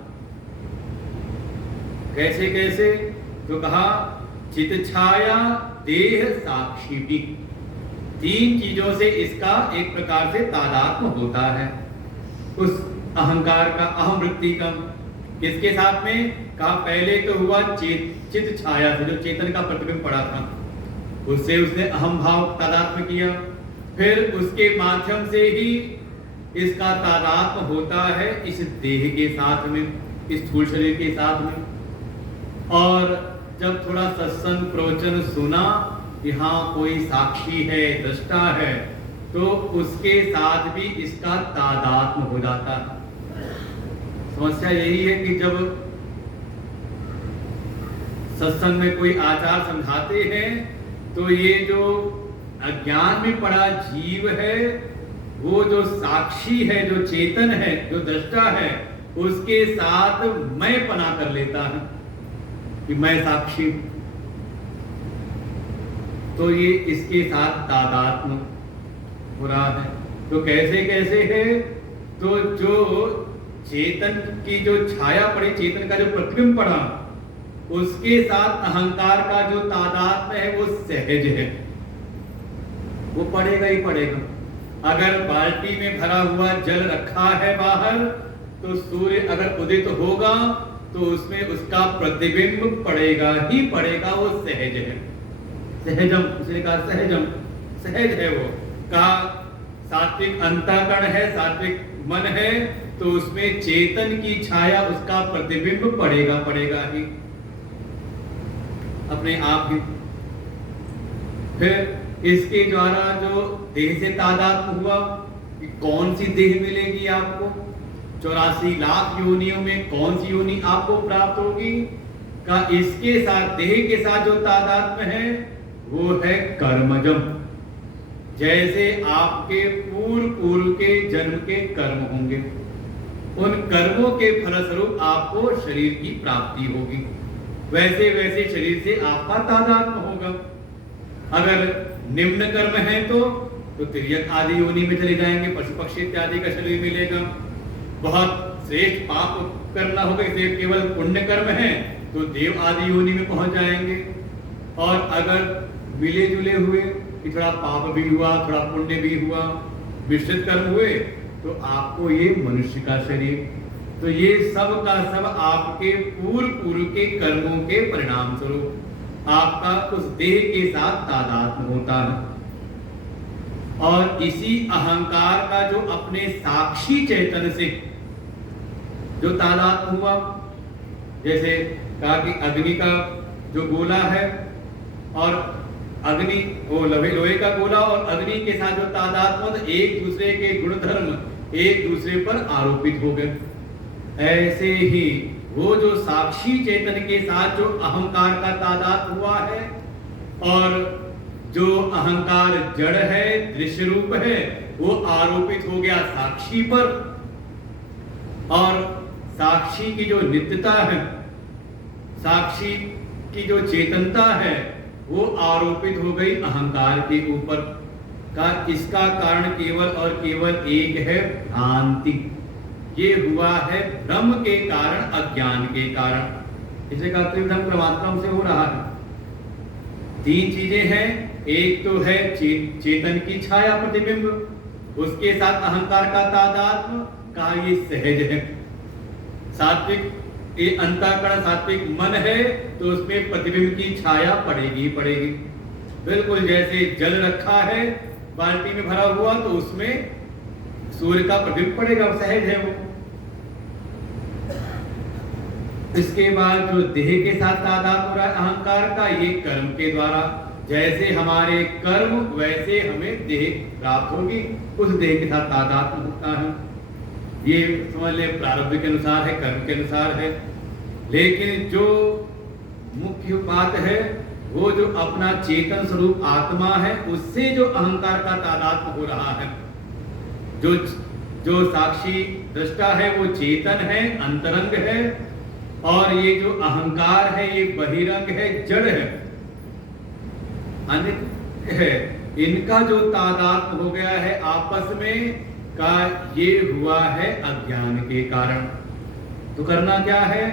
कैसे कैसे, तो कहा चित छाया देह साक्षी भी, तीन चीजों से इसका एक प्रकार से तादात्म्य होता है। उस अहंकार का, अहम वृत्ति का, किसके साथ में, कहा पहले तो हुआ चित छाया से, जो चेतन का प्रतिबिंब पड़ा था, उससे उसने अहम भाव तादात्म्य किया, फिर उसके माध्यम से ही इसका तादात्म्य होता है इस देह के साथ में, इस स्थूल शरीर के साथ में। और जब थोड़ा सत्संग प्रवचन सुना कि हाँ कोई साक्षी है, दृष्टा है, तो उसके साथ भी इसका तादात्म्य हो जाता है। समस्या यही है कि जब सत्संग में कोई आचार समझाते हैं तो ये जो अज्ञान में पड़ा जीव है, वो जो साक्षी है, जो चेतन है, जो दृष्टा है, उसके साथ मैं पना कर लेता है कि मैं साक्षी। तो ये इसके साथ तादात्म्य हो रहा है। तो कैसे कैसे है, तो जो चेतन की जो छाया पड़ी, चेतन का जो प्रतिबिंब पड़ा, उसके साथ अहंकार का जो तादात्म्य है वो सहज है, वो पड़ेगा ही पड़ेगा। अगर बाल्टी में भरा हुआ जल रखा है बाहर, तो सूर्य अगर उदित होगा तो उसमें उसका प्रतिबिंब पड़ेगा ही पड़ेगा, वो सहज है। सहजम, उसने कहा सहजम, सहज है वो। कहा सात्विक अंतःकरण है, सात्विक मन है, तो उसमें चेतन की छाया, उसका प्रतिबिंब पड़ेगा पड़ेगा ही अपने आप ही। फिर इसके द्वारा जो देह से तादात्म्य हुआ कि कौन सी देह मिलेगी आपको, 84 लाख योनियों में कौन सी योनि आपको प्राप्त होगी, का इसके साथ, देह के साथ जो तादात्म्य है वो है कर्मजम। जैसे आपके पूर्व के जन्म के कर्म होंगे, उन कर्मों के फलस्वरूप आपको शरीर की प्राप्ति होगी, वैसे वैसे शरीर से आपका तादात्म्य होगा। अगर निम्न कर्म है तो तिर्यक आदि योनि में चले जाएंगे, पशु पक्षी इत्यादि का शरीर मिलेगा। बहुत श्रेष्ठ पाप करना होगा, इसलिए केवल पुण्य कर्म है तो देव आदि योनि में पहुंच जाएंगे। और अगर मिले जुले हुए कि थोड़ा पाप भी हुआ, थोड़ा पुण्य भी हुआ, मिश्रित कर्म हुए, तो आपको ये मनुष्य का शरीर, तो ये सब का सब आपके पूर्व के कर्मों के परिणाम स्वरूप आपका उस देह के साथ तादात्म्य होता है। और इसी अहंकार का जो अपने साक्षी चैतन्य से जो तादात्म्य हुआ, जैसे कहा कि अग्नि का जो गोला है और अग्नि, वो लोहे का गोला और अग्नि के साथ जो तादात्म्य, एक दूसरे के गुण धर्म एक दूसरे पर आरोपित हो गए। ऐसे ही वो जो साक्षी चेतन के साथ जो अहंकार का तादाद हुआ है और जो अहंकार जड़ है, दृश्य रूप है, वो आरोपित हो गया साक्षी पर, और साक्षी की जो नित्यता है, साक्षी की जो चेतनता है, वो आरोपित हो गई अहंकार के ऊपर का। इसका कारण केवल और केवल एक है, भ्रांति। ये हुआ है भ्रम के कारण, अज्ञान के कारण। इसे कहा त्रिविधम प्रमात्रम से हो रहा है। तीन चीजें हैं, एक तो है चेतन की छाया प्रतिबिंब, उसके साथ अहंकार का तादात्म्य, कहा ये सहज है। सात्विक ये अंतःकरण सात्विक मन है तो उसमें प्रतिबिंब की छाया पड़ेगी पड़ेगी। बिल्कुल जैसे जल रखा है बाल्टी में भरा हुआ तो उसमें सूर्य का प्रतिबिंब पड़ेगा, सहज है वो। इसके बाद जो देह के साथ तादाद हो रहा है अहंकार का, ये कर्म के द्वारा। जैसे हमारे कर्म वैसे हमें देह प्राप्त होगी, उस देह के साथ तादाद होता है। ये समझ ले प्रारब्ध के अनुसार है, कर्म के अनुसार है। लेकिन जो मुख्य बात है वो जो अपना चेतन स्वरूप आत्मा है, उससे जो अहंकार का तादात्म्य हो रहा है। जो साक्षी दृष्टा है वो चेतन है, अंतरंग है, और ये जो अहंकार है ये बहिरंग है, जड़ है, अनित्य है। इनका जो तादात्म्य हो गया है आपस में का, ये हुआ है अज्ञान के कारण। तो करना क्या है?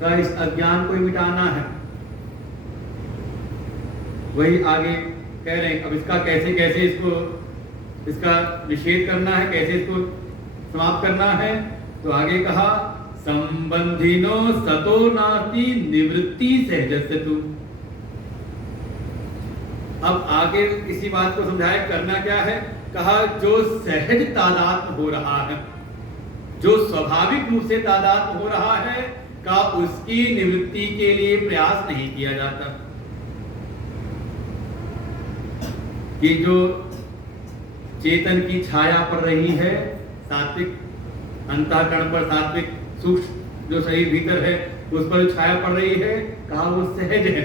का इस अज्ञान को मिटाना है। वही आगे कह रहे हैं। अब इसका कैसे कैसे इसका निषेध करना है, कैसे इसको समाप्त करना है, तो आगे कहा संबंधिनो सतो नाति निवृत्ति सहजस्य तु। अब आगे इसी बात को समझाया करना क्या है। कहा जो सहज तादात्म्य हो रहा है, जो स्वाभाविक रूप से तादात्म्य हो रहा है, का उसकी निवृत्ति के लिए प्रयास नहीं किया जाता। कि जो चेतन की छाया पड़ रही है सात्विक अंतःकरण पर, सात्विक सूक्ष्म जो शरीर भीतर है उस पर छाया पड़ रही है, कहा वो सहज है,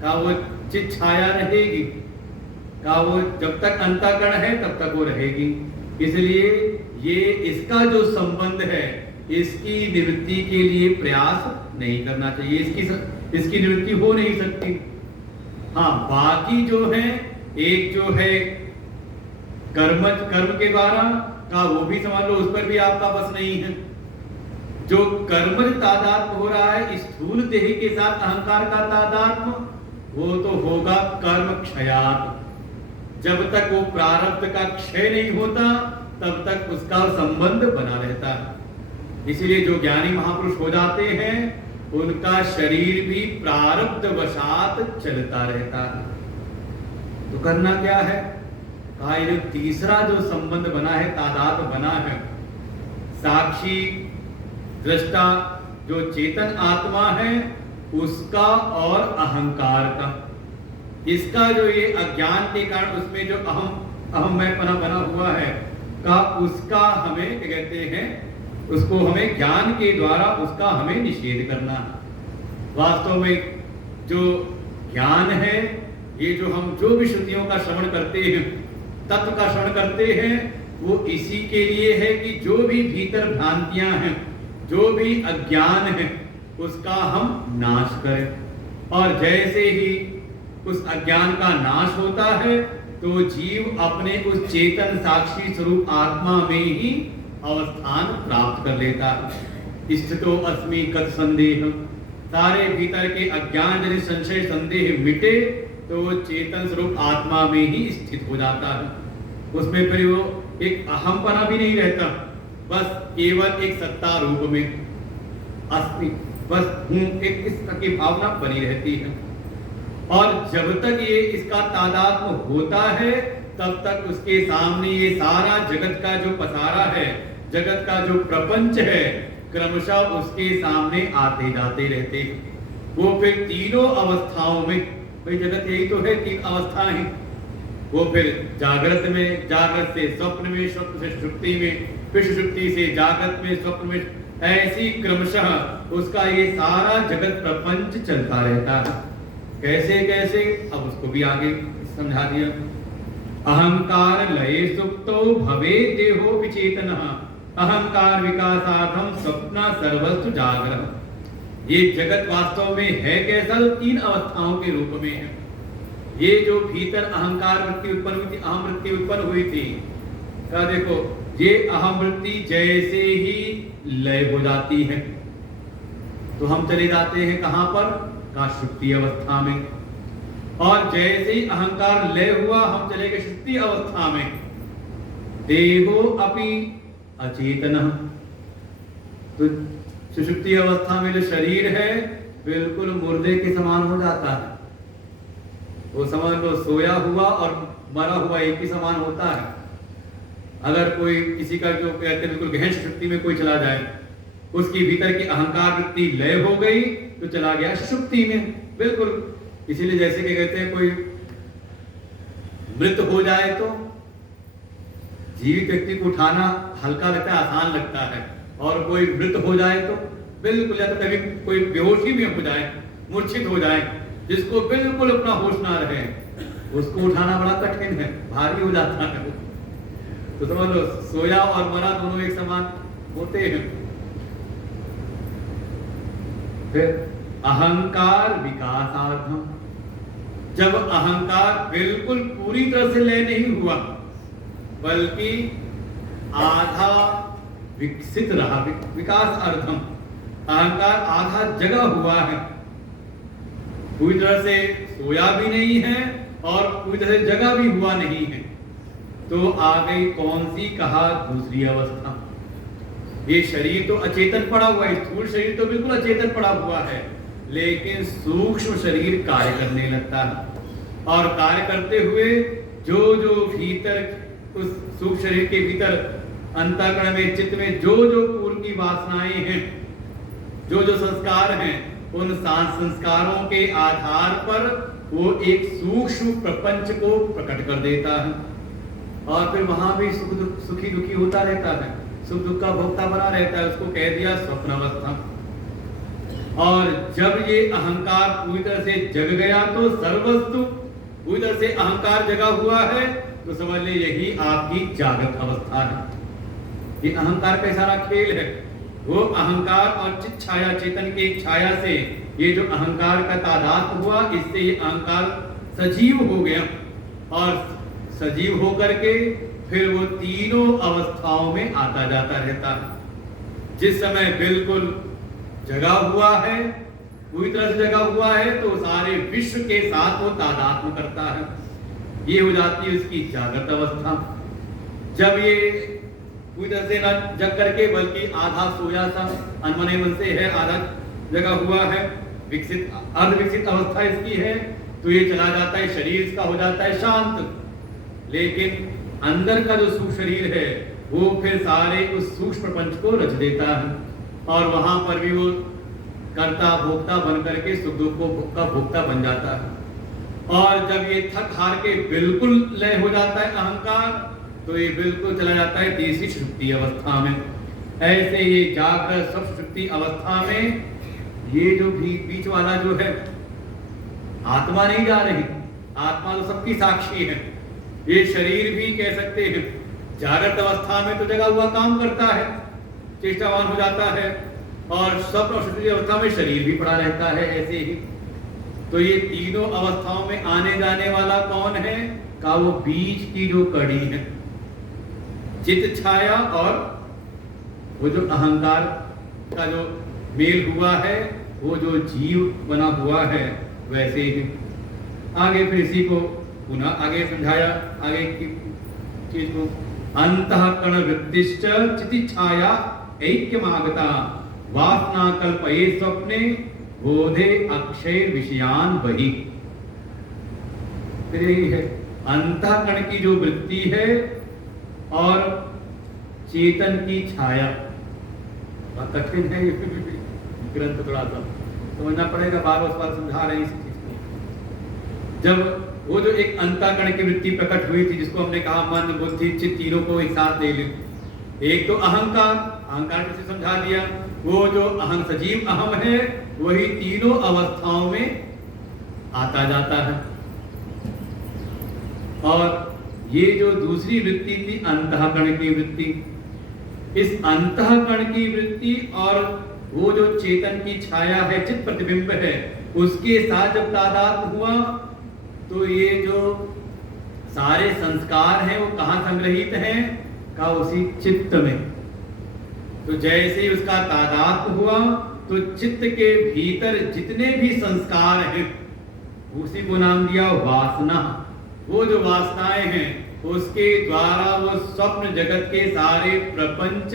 कहा वो चित छाया रहेगी, कहा वो जब तक अंतःकरण है तब तक वो रहेगी। इसलिए ये इसका जो संबंध है, इसकी निवृत्ति के लिए प्रयास नहीं करना चाहिए। इसकी निवृत्ति हो नहीं सकती। हाँ, बाकी जो है, एक जो है कर्म के द्वारा का, वो भी समझ लो, उस पर भी आपका बस नहीं है। जो कर्म तादात्म्य हो रहा है स्थूल देह के साथ अहंकार का तादात्म्य, वो तो होगा कर्म क्षयात। जब तक वो प्रारब्ध का क्षय नहीं होता तब तक उसका संबंध बना रहता है। इसीलिए जो ज्ञानी महापुरुष हो जाते हैं उनका शरीर भी प्रारब्ध वशात चलता रहता है। तो करना क्या है? कहा ये तीसरा जो संबंध बना है, तादाद बना है, साक्षी दृष्टा जो चेतन आत्मा है उसका और अहंकार का, इसका जो ये अज्ञान के कारण उसमें जो अहम मैं पना बना हुआ है का, उसका हमें क्या कहते हैं, उसको हमें ज्ञान के द्वारा उसका हमें निषेध करना है। वास्तव में जो ज्ञान है, ये जो हम जो भी श्रुतियों का श्रवण करते हैं, तत्व का श्रवण करते हैं, वो इसी के लिए है कि जो भी भीतर भ्रांतियां हैं, जो भी अज्ञान है, उसका हम नाश करें। और जैसे ही उस अज्ञान का नाश होता है तो जीव अपने उस चेतन साक्षी स्वरूप आत्मा में ही अवस्थान प्राप्त कर लेता है। स्थितो अस्मि कत संदेह, सारे भीतर के अज्ञान जनित संशय संदेह मिटे तो चेतन स्वरूप आत्मा में ही स्थित हो जाता है। उसमें फिर वो एक अहमपना भी नहीं रहता, बस केवल एक सत्ता रूप में अस्मि, बस हूं, एक इस तरह की भावना बनी रहती है। और जब तक ये इसका तादात्म्य होता है तब तक उसके सामने ये सारा जगत का जो पसारा है, जगत का जो प्रपंच है, क्रमशः उसके सामने आते जाते रहते हैं। वो फिर तीनों अवस्थाओं में, भाई जगत यही तो है, तीन अवस्थाएं हैं, वो फिर जागृत में, जागृत से स्वप्न में, स्वप्न से सुषुप्ति में, फिर सुषुप्ति से जागृत में, स्वप्न में, ऐसी क्रमशः उसका ये सारा जगत प्रपंच चलता रहता है। कैसे कैसे, अब उसको भी आगे समझा दिया। अहंकार लये सुप्तो भवे देहो विचेतनः, अहंकार विकासार्थम स्वप्न सर्वस्तु जागरण। ये जगत वास्तव में है कैसा? 3 अवस्थाओं के रूप में है। ये जो भीतर अहंकार वृत्ति उत्पन्न हुई थी, अहम वृत्ति उत्पन्न हुई थी, क्या देखो, ये अहम वृत्ति जैसे ही लय हो जाती है तो हम चले जाते हैं कहां पर? का सुषुप्ति अवस्था में। और जैसे ही अहंकार लय हुआ हम चले गए सुषुप्ति अवस्था में। देहो अपि अचेतन, तो सुषुप्ति अवस्था में जो शरीर है बिल्कुल मुर्दे के समान हो जाता है। वो समझ लो सोया हुआ और मरा हुआ एक ही समान होता है। अगर कोई किसी का जो कहते हैं बिल्कुल गहन सुषुप्ति में कोई चला जाए, उसकी भीतर की अहंकार वृत्ति लय हो गई तो चला गया सुषुप्ति में बिल्कुल। इसीलिए जैसे कि कहते हैं कोई मृत हो जाए तो जीवित व्यक्ति को उठाना हल्का लगता है, आसान लगता है, और कोई मृत हो जाए तो बिल्कुल, या तो कभी कोई बेहोशी में हो जाए, मूर्छित हो जाए, जिसको बिल्कुल अपना होश ना रहे, उसको उठाना बड़ा कठिन है, भारी हो जाता है। तो समझ लो सोया और मरा दोनों एक समान होते हैं। फिर अहंकार विकासार्थम, जब अहंकार बिल्कुल पूरी तरह से लय नहीं हुआ बल्कि आधा विकसित रहा, विकास अर्थम, अहंकार आधा जगा हुआ है, पूरी तरह से सोया भी नहीं है और पूरी तरह से जगा भी हुआ नहीं है, तो आ गई कौन सी? कहा दूसरी अवस्था। ये शरीर तो अचेतन पड़ा हुआ है, स्थूल शरीर तो बिल्कुल अचेतन पड़ा हुआ है, लेकिन सूक्ष्म शरीर कार्य करने लगता है। और कार्य करते हुए जो जो भीतर उस सूक्ष्म शरीर के भीतर अंतःकरण में, चित्त में जो जो पूर्व की वासनाएं हैं, जो जो संस्कार हैं, उन संस्कारों के आधार पर वो एक सूक्ष्म प्रपंच को प्रकट कर देता है। और फिर वहां भी सुखी दुखी होता रहता है, सुख दुख का भोक्ता बना रहता है। उसको कह दिया स्वप्नावस्था। और जब ये अहंकार पूरी तरह से जग गया तो सर्वस्तु पूरी तरह से अहंकार जगा हुआ है, तो समझ ले यही आपकी जागृत अवस्था है। ये अहंकार का सारा खेल है। वो अहंकार और चित छाया, चेतन की छाया से ये जो अहंकार का तादाद हुआ, इससे ये अहंकार सजीव हो गया, और सजीव होकर के फिर वो तीनों अवस्थाओं में आता जाता रहता है। जिस समय बिल्कुल जगा हुआ है, पूरी तरह से जगा हुआ है, तो सारे विश्व के साथ वो तादात्म्य करता है। ये हो जाती है उसकी जागृत अवस्था। जब ये पूरी तरह से न जग करके बल्कि आधा सोया सा अनमने मन से है, आधा जगा हुआ है, विकसित अर्ध विकसित अवस्था इसकी है, तो ये चला जाता है, शरीर इसका हो जाता है शांत। लेकिन अंदर का जो सूक्ष्म शरीर है वो फिर सारे उस सूक्ष्म प्रपंच को रच देता है, और वहां पर भी वो कर्ता भोक्ता बन करके सुख दुख का भोक्ता बन जाता है। और जब ये थक हार के बिल्कुल लय हो जाता है अहंकार, तो ये बिल्कुल चला जाता है तीसरी सुषुप्ति अवस्था में। ऐसे ये जागृत सुषुप्ति अवस्था में ये जो बीच वाला जो है आत्मा नहीं जा रही, आत्मा तो सबकी साक्षी है। ये शरीर भी कह सकते हैं जागृत अवस्था में तो जगा हुआ काम करता है, चेष्टावान हो जाता है, और स्वप्न और सुषुप्ति अवस्था में शरीर भी पड़ा रहता है ऐसे ही। तो ये तीनों अवस्थाओं में आने जाने वाला कौन है? का वो बीच की जो कड़ी है, चित छाया और वो जो अहंकार का जो मेल हुआ है, वो जो जीव बना हुआ है, वैसे ही आगे फिर इसी को पुनः आगे समझाया, आगे की चीज को। अंतःकरण वृत्तिश्च चिति छाया ऐक्यमागता वासना कल्पये स्वप्ने बोधे अक्षय विषयान वही। फिर यही है अंतःकरण की जो वृत्ति है और चेतन की छाया। कठिन है ये ग्रंथ, थोड़ा सा समझना पड़ेगा, बार बार समझा रहे हैं इस चीज को। जब वो जो एक अंतःकरण की वृत्ति प्रकट हुई थी, जिसको हमने कहा मन बुद्धि चित्त तीनों को एक साथ ले ले, एक तो अहंकार, अहंकार कैसे समझा दिया, वो जो अहम सजीव अहम है वही तीनों अवस्थाओं में आता जाता है। और ये जो दूसरी वृत्ति थी अंतःकरण की वृत्ति, इस अंतःकरण की वृत्ति और वो जो चेतन की छाया है, चित्त प्रतिबिंब है, उसके साथ जब तादात्म्य हुआ तो ये जो सारे संस्कार हैं वो कहाँ संग्रहित हैं, का उसी चित्त में। तो जैसे ही उसका तादात्म्य हुआ तो चित्त के भीतर जितने भी संस्कार हैं उसी को नाम दिया वासना। वो जो वासनाएं हैं उसके द्वारा वो स्वप्न जगत के सारे प्रपंच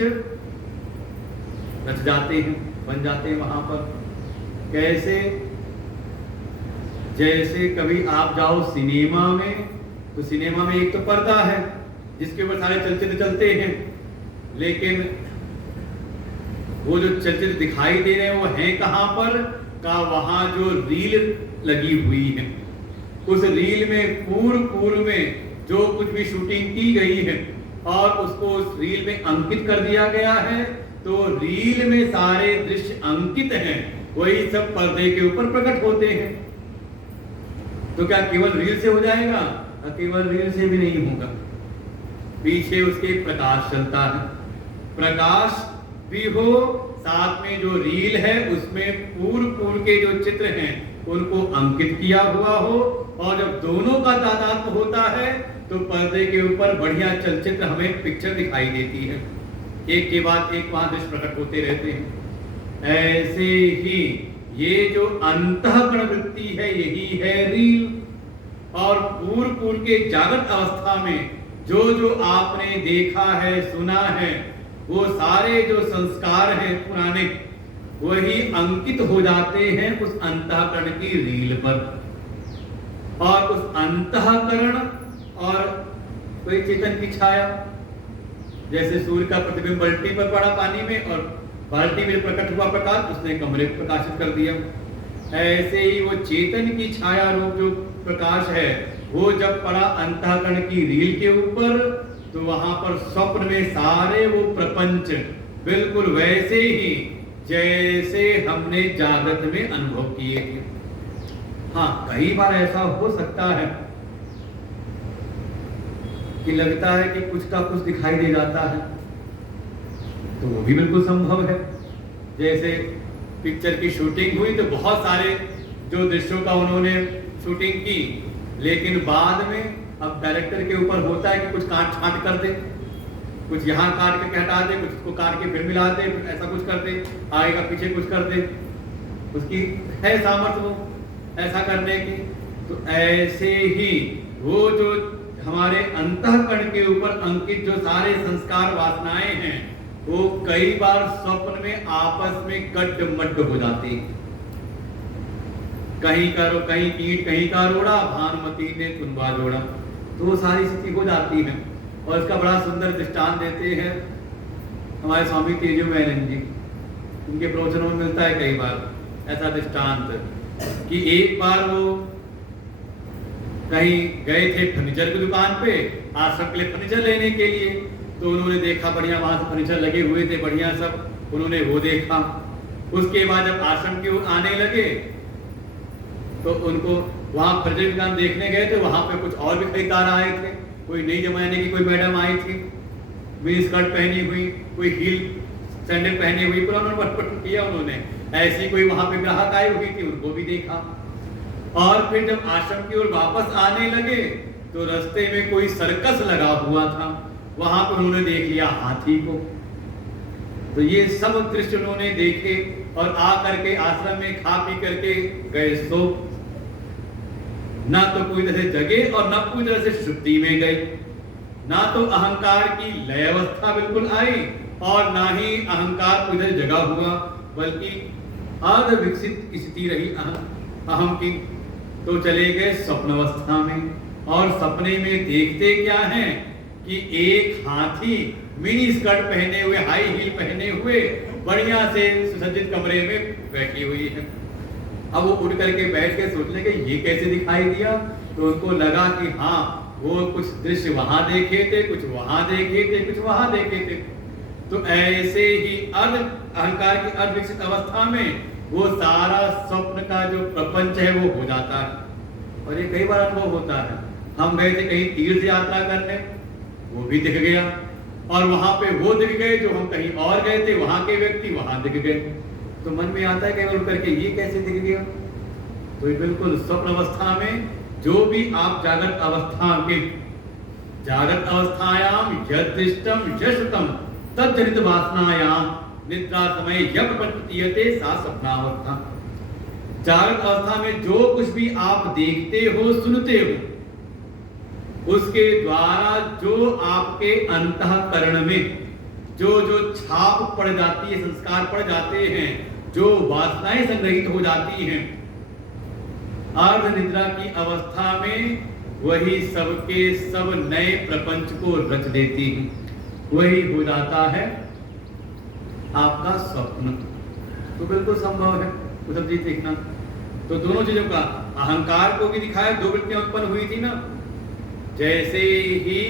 रच जाते हैं, बन जाते हैं। वहां पर कैसे, जैसे कभी आप जाओ सिनेमा में, तो सिनेमा में एक तो पर्दा है जिसके ऊपर सारे चलचित्र चलते हैं, लेकिन वो जो चलचित्र दिखाई दे रहे हैं वो हैं कहां पर, का वहां जो रील लगी हुई है, उस रील में पूर्व में जो कुछ भी शूटिंग की गई है और उसको उस रील में अंकित कर दिया गया है, तो रील में सारे दृश्य अंकित हैं, वही सब पर्दे के ऊपर प्रकट होते हैं। तो क्या केवल रील से हो जाएगा? केवल रील से भी नहीं होगा, पीछे उसके प्रकाश चलता है। प्रकाश भी हो, साथ में जो रील है उसमें पूर्व के जो चित्र हैं उनको अंकित किया हुआ हो, और जब दोनों का तादात्म्य होता है तो पर्दे के ऊपर बढ़िया चलचित्र हमें पिक्चर दिखाई देती है, एक के बाद एक वहां दृश्य प्रकट होते रहते हैं। ऐसे ही ये जो अंतःकरण वृत्ति है यही है रील। और पूर्व के जागृत अवस्था में जो जो आपने देखा है, सुना है, वो सारे जो संस्कार हैं पुराने, वही अंकित हो जाते हैं उस अंतःकरण की रील पर। और उस अंतःकरण और कोई चेतन की छाया, जैसे सूर्य का प्रतिबिंब बाल्टी पर पड़ा पानी में और बाल्टी में प्रकट हुआ प्रकाश उसने कमरे को प्रकाशित कर दिया, ऐसे ही वो चेतन की छाया रूप जो प्रकाश है वो जब पड़ा अंतःकरण की रील के ऊपर, तो वहां पर स्वप्न में सारे वो प्रपंच बिल्कुल वैसे ही जैसे हमने जागृत में अनुभव किए थे। हाँ, कई बार ऐसा हो सकता है कि लगता है कि कुछ का कुछ दिखाई दे जाता है, तो वो भी बिल्कुल संभव है। जैसे पिक्चर की शूटिंग हुई तो बहुत सारे जो दृश्यों का उन्होंने शूटिंग की, लेकिन बाद में अब डायरेक्टर के ऊपर होता है कि कुछ काट छांट कर दे, कुछ यहाँ काट के हटा दे, कुछ को काट के फिर मिला दे, ऐसा कुछ कर दे, आगे का पीछे कुछ कर दे, उसकी है सामर्थ्य वो ऐसा करने की। तो ऐसे ही वो जो हमारे अंतःकरण के ऊपर अंकित जो सारे संस्कार वासनाएं हैं वो कई बार स्वप्न में आपस में गड्ढ-मड्ढ हो जाती हैं। कहीं ईंट कहीं का रोड़ा, भानुमती ने कुंभा जोड़ा, तो वो सारी स्थिति हो जाती है। और इसका बड़ा सुंदर दृष्टांत देते हैं हमारे स्वामी तेजोमयानंद जी, उनके प्रवचनों में मिलता है कई बार ऐसा दृष्टांत कि एक बार वो कहीं गए थे फर्नीचर की दुकान पे, आश्रम के लिए फर्नीचर लेने के लिए, तो उन्होंने देखा बढ़िया वहां से फर्नीचर लगे हुए थे बढ़िया सब, उन्होंने वो देखा। उसके बाद जब आश्रम की ओर आने लगे तो उनको वहां फर्नीचर की दुकान देखने गए तो वहां पे कुछ और भी खरीदार आए थे। कोई नई जमाने की कोई मैडम आई थी, मिनी स्कर्ट पहनी हुई, कोई हील सैंडल पहनी हुई, पूरा उन्होंने पटपट किया उन्होंने। ऐसी कोई वहां पे ग्राहक आई हुई थी, उनको भी देखा। और फिर जब आश्रम की ओर वापस आने लगे तो रास्ते में कोई सर्कस लगा हुआ था, वहां पर उन्होंने देख लिया हाथी को। तो ये सब दृश्य उन्होंने देखे और आ करके आश्रम में खा पी करके गए सो। ना तो पूरी तरह से जगे और ना पूरी तरह से शुद्धि में गए, ना तो अहंकार की लय अवस्था बिल्कुल आई और ना ही अहंकार पूरी तरह जगा हुआ, बल्कि अर्ध विकसित स्थिति रही अहम की। तो चले गए स्वप्न अवस्था में, और सपने में देखते क्या है कि एक हाथी मिनी स्कर्ट पहने हुए, हाई हील पहने हुए, बढ़िया से सुसज्जित कमरे में बैठी हुई है। अब वो उठ करके बैठ के सोचने के ये कैसे दिखाई दिया, तो उनको लगा कि हाँ वो कुछ दृश्य वहां देखे थे, कुछ वहां देखे थे, कुछ वहां देखे थे। तो ऐसे ही अहंकार की अर्धविकसित अवस्था में वो सारा स्वप्न का जो प्रपंच है वो हो जाता है। और ये कई बार अनुभव होता है। हम गए थे कहीं तीर्थ यात्रा करने, वो भी दिख गया, और वहां पे वो दिख गए जो हम कहीं और गए थे, वहां के व्यक्ति वहां दिख गए। तो मन में आता है कई बार करके ये कैसे दिख गया। तो ये बिल्कुल स्वप्न अवस्था में जो भी आप जागृत अवस्थायाम यदृष्टम यश्रुतम तज्जनित वासनायाम निद्रा समय यज्ञ प्रतीयते सा स्वप्नावस्था। जागृत अवस्था में जो कुछ भी आप देखते हो सुनते हो उसके द्वारा जो आपके अंतःकरण में जो जो छाप पड़ जाती है, संस्कार पड़ जाते हैं, जो वासनाएं संग्रहित हो जाती हैं, अर्ध निद्रा की अवस्था में वही सबके सब नए प्रपंच को रच देती है। वही हो जाता है आपका स्वप्न। तो बिल्कुल संभव है उद्धव जी देखना। तो दोनों चीजों का अहंकार को भी दिखाया, दो वृत्तियां उत्पन्न हुई थी ना। जैसे ही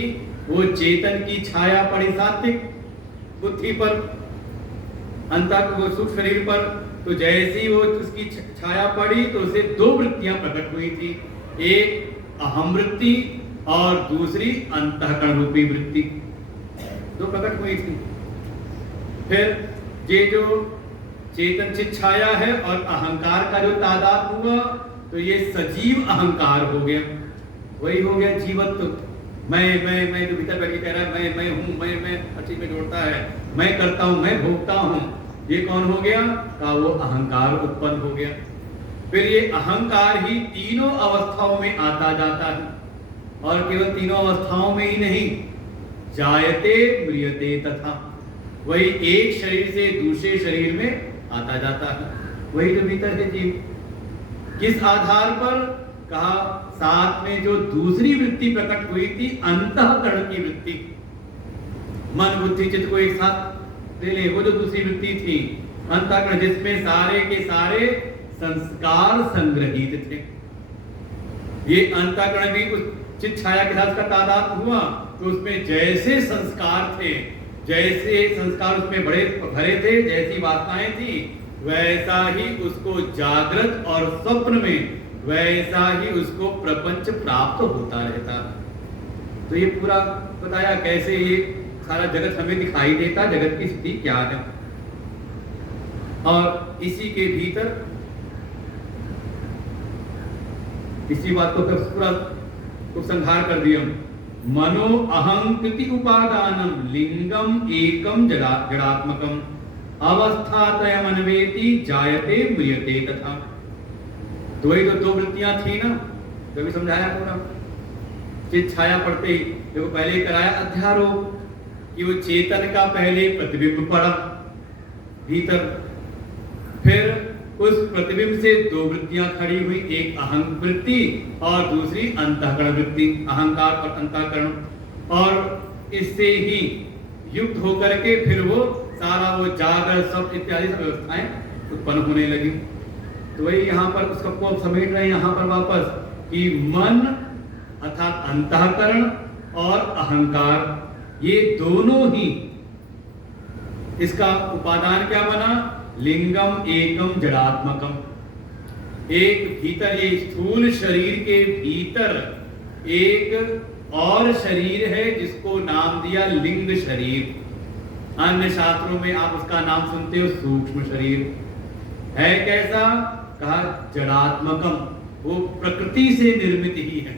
वो चेतन की छाया पड़ी सात्विक बुद्धि पर, अंतः सूक्ष्म शरीर पर, तो जैसे ही वो उसकी छाया पड़ी तो उसे दो वृत्तियां प्रकट हुई थी, एक अहम वृत्ति और दूसरी अंतःकरण रूपी वृत्ति, दो प्रकट हुई थी। फिर ये जो चेतन चित छाया है और अहंकार का जो तादाद हुआ तो ये सजीव अहंकार हो गया। वही हो गया जीवत्व। मैं जो भीतर बैठ के कह रहा है मैं हूं, मैं अच्छी में जोड़ता है, मैं करता हूं, मैं भोगता हूं, ये कौन हो गया का वो अहंकार उत्पन्न हो गया। फिर ये अहंकार ही तीनों अवस्थाओं में आता जाता है, और केवल तीनों अवस्थाओं में ही नहीं, जायते म्रियते तथा, वही एक शरीर से दूसरे शरीर में आता जाता है। वही जो भीतर है जीव। किस आधार पर कहा, साथ में जो दूसरी वृत्ति प्रकट हुई थी अंतःकरण की वृत्ति, मन बुद्धि चित्त को एक साथ ले ले, वो जो दूसरी वृत्ति थी अंतःकरण, जिसमें सारे के सारे संस्कार संग्रहित थे। ये अंतःकरण भी उस चित्त छाया के साथ का तादाद हुआ तो उसमें जैसे संस्कार थे, जैसे संस्कार उसमें भरे थे, जैसी वासनाएं थी, वैसा ही उसको जागृत और स्वप्न में वैसा ही उसको प्रपंच प्राप्त होता रहता। तो ये पूरा बताया कैसे ये सारा जगत हमें दिखाई देता, जगत की स्थिति क्या है। और इसी के भीतर इसी बात को पूरा उपसंहार कर दिया। मनो अहंकृति उपादानम लिंगम एकम जड़ात्मकम अवस्थात्रयम अन्वेति जायते म्रियते तथा। तो वही तो दो वृत्तियां थी ना, तो भी समझाया पूरा। चित्त छाया पड़ते ही देखो पहले कराया अध्यारोप कि वो चेतन का पहले प्रतिबिंब पड़ा भीतर, फिर उस प्रतिबिंब से दो वृत्तियां खड़ी हुई, एक अहं वृत्ति और दूसरी अंतःकरण वृत्ति, अहंकार और अंतःकरण, और इससे ही युक्त होकर के फिर वो सारा वो जागर सब इत्यादि सब व्यवस्थाएं उत्पन्न होने लगी। तो वही यहाँ पर उसका को समेट रहे हैं यहाँ पर वापस कि मन अर्थात अंतःकरण और अहंकार, ये दोनों ही इसका उपादान क्या बना, लिंगम एकम जड़ात्मकम। एक भीतर ये स्थूल शरीर के भीतर एक और शरीर है जिसको नाम दिया लिंग शरीर। अन्य शास्त्रों में आप उसका नाम सुनते हो सूक्ष्म शरीर। है कैसा, कहा जड़ात्मकम, वो प्रकृति से निर्मित ही है,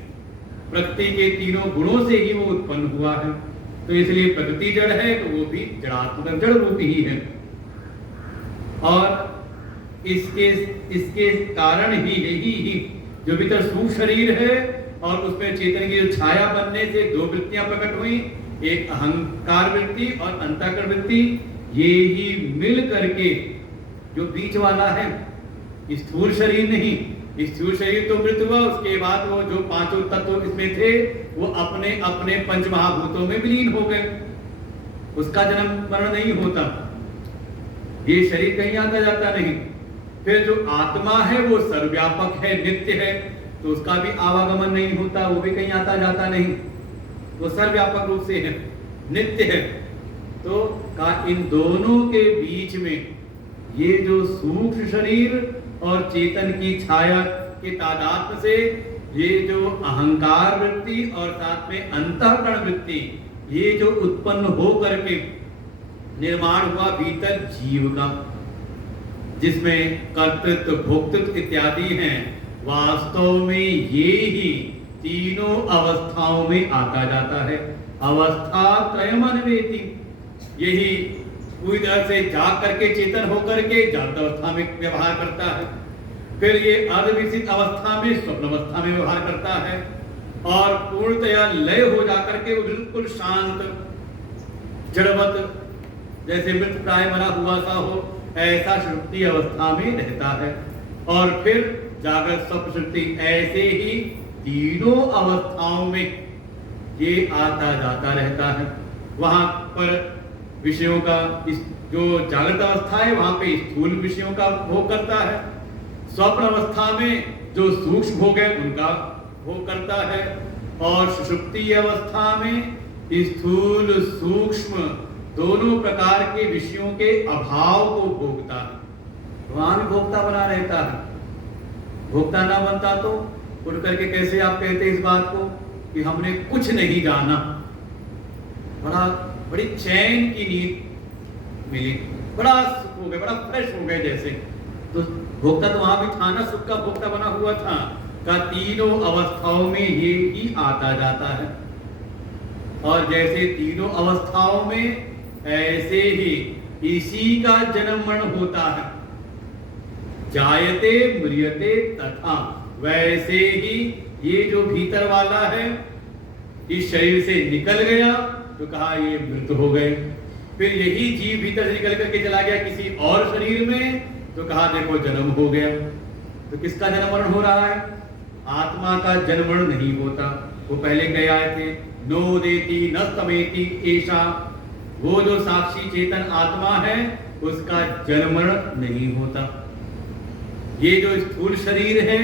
प्रकृति के तीनों गुणों से ही वो उत्पन्न हुआ है। तो इसलिए प्रकृति जड़ है तो वो भी जड़ात्मक जड़ रूप ही है। और इसके कारण ही जो भीतर सूक्ष्म शरीर है और उसमें चेतन की जो छाया बनने से दो वृत्तियां प्रकट हुई, एक अहंकार वृत्ति और अंतःकरण वृत्ति, ये ही मिल करके जो बीच वाला है, स्थूल शरीर नहीं, स्थूल शरीर तो मृत हुआ, उसके बाद वो जो पांचों तत्व इसमें थे वो अपने अपने पंच महाभूतों में विलीन हो गए, उसका जन्म मरण नहीं होता, ये शरीर कहीं आता जाता नहीं। फिर जो आत्मा है वो सर्वव्यापक है, नित्य है, तो उसका भी आवागमन नहीं होता, वो भी कहीं आता जाता नहीं, वो सर्वव्यापक रूप से है, नित्य है। तो का इन दोनों के बीच में ये जो सूक्ष्म शरीर और चेतन की छाया के तादात्म्य से ये जो अहंकार वृत्ति और साथ में अंतःकरण वृत्ति ये जो उत्पन्न हो करके निर्माण हुआ भीतर जीव का, जिसमें कर्तृत्व भोक्तृत्व इत्यादि हैं, वास्तव में ये ही तीनों अवस्थाओं में आता जाता है। अवस्था त्रयमन्वेति, यही पूरी तरह से जाग करके चेतन होकर के जागृत अवस्था में व्यवहार करता है, फिर ये अर्धविकसित अवस्था में स्वप्न अवस्था में व्यवहार करता है, और पूर्णतया लय हो जाकर के वो बिल्कुल शांत जड़वत जैसे मृत प्राय बना हुआ सा हो ऐसा सुषुप्ति अवस्था में रहता है। और फिर जागृत स्वप्न सुषुप्ति ऐसे ही तीनों अवस्थाओं में ये आता जाता रहता है। वहां पर विषयों का जो जागृत अवस्था है वहां पे स्थूल विषयों का भोग करता है, स्वप्न अवस्था में जो सूक्ष्म भोग है उनका भोग करता है, और सुषुप्ति अवस्था में स्थूल सूक्ष्म दोनों प्रकार के विषयों के अभाव को भोगता है। वहां भी भोक्ता बना रहता है। भोक्ता ना बनता तो उठ करके कैसे आप कहते इस बात को कि हमने कुछ नहीं जाना, बड़ी चैन की नींद मिली, बड़ा सुख हो गए, बड़ा फ्रेश हो गए जैसे। तो भोक्ता तो वहां भी था ना, सुख का भोक्ता बना हुआ था। का तीनों अवस्थाओं में ये ही आता जाता है, और जैसे तीनों अवस्थाओं में ऐसे ही इसी का जन्म मरण होता है, जायते म्रियते तथा, वैसे ही ये जो भीतर वाला है इस शरीर से निकल गया तो कहा ये मृत हो गए, फिर यही जीव भीतर से निकल करके चला गया किसी और शरीर में तो कहा देखो जन्म हो गया। तो किसका जन्म मरण हो रहा है? आत्मा का जन्म मरण नहीं होता। वो पहले कहे आए थे नो देती न तमेति ऐसा, वो जो साक्षी चेतन आत्मा है उसका जन्म मरण नहीं होता। ये जो स्थूल शरीर है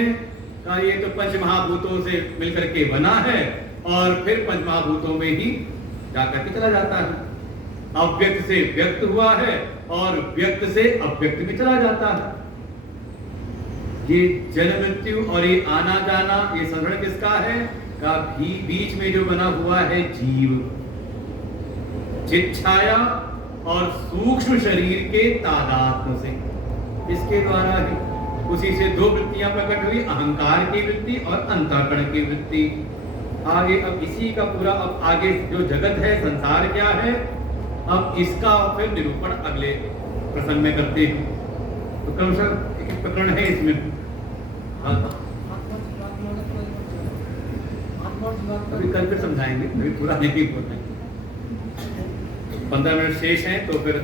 का ये तो पंच महाभूतों से मिलकर के बना है, और फिर पंच महाभूतों में ही जाकर के चला जाता है। अव्यक्त से व्यक्त हुआ है और व्यक्त से अव्यक्त में चला जाता है। ये जन्म मृत्यु और ये आना जाना ये संग्रह किसका है? का भी बीच में जो बना हुआ है जीव, चित छाया और सूक्ष्म शरीर के तादात्म्य से, इसके द्वारा ही उसी से दो वृत्तियां प्रकट हुई, अहंकार की वृत्ति और अंतःकरण की वृत्ति। आगे अब इसी का पूरा अब आगे जो जगत है संसार क्या है, अब इसका फिर निरूपण अगले प्रसंग में करते हैं। तो क्रमशः एक प्रकरण है इसमें, अभी कल फिर समझाएंगे, अभी पूरा नहीं होता है। 15 मिनट शेष हैं तो फिर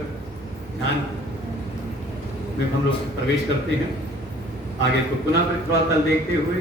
ध्यान में हम लोग प्रवेश करते हैं। आगे इसको पुनः थोड़ा कल देखते हुए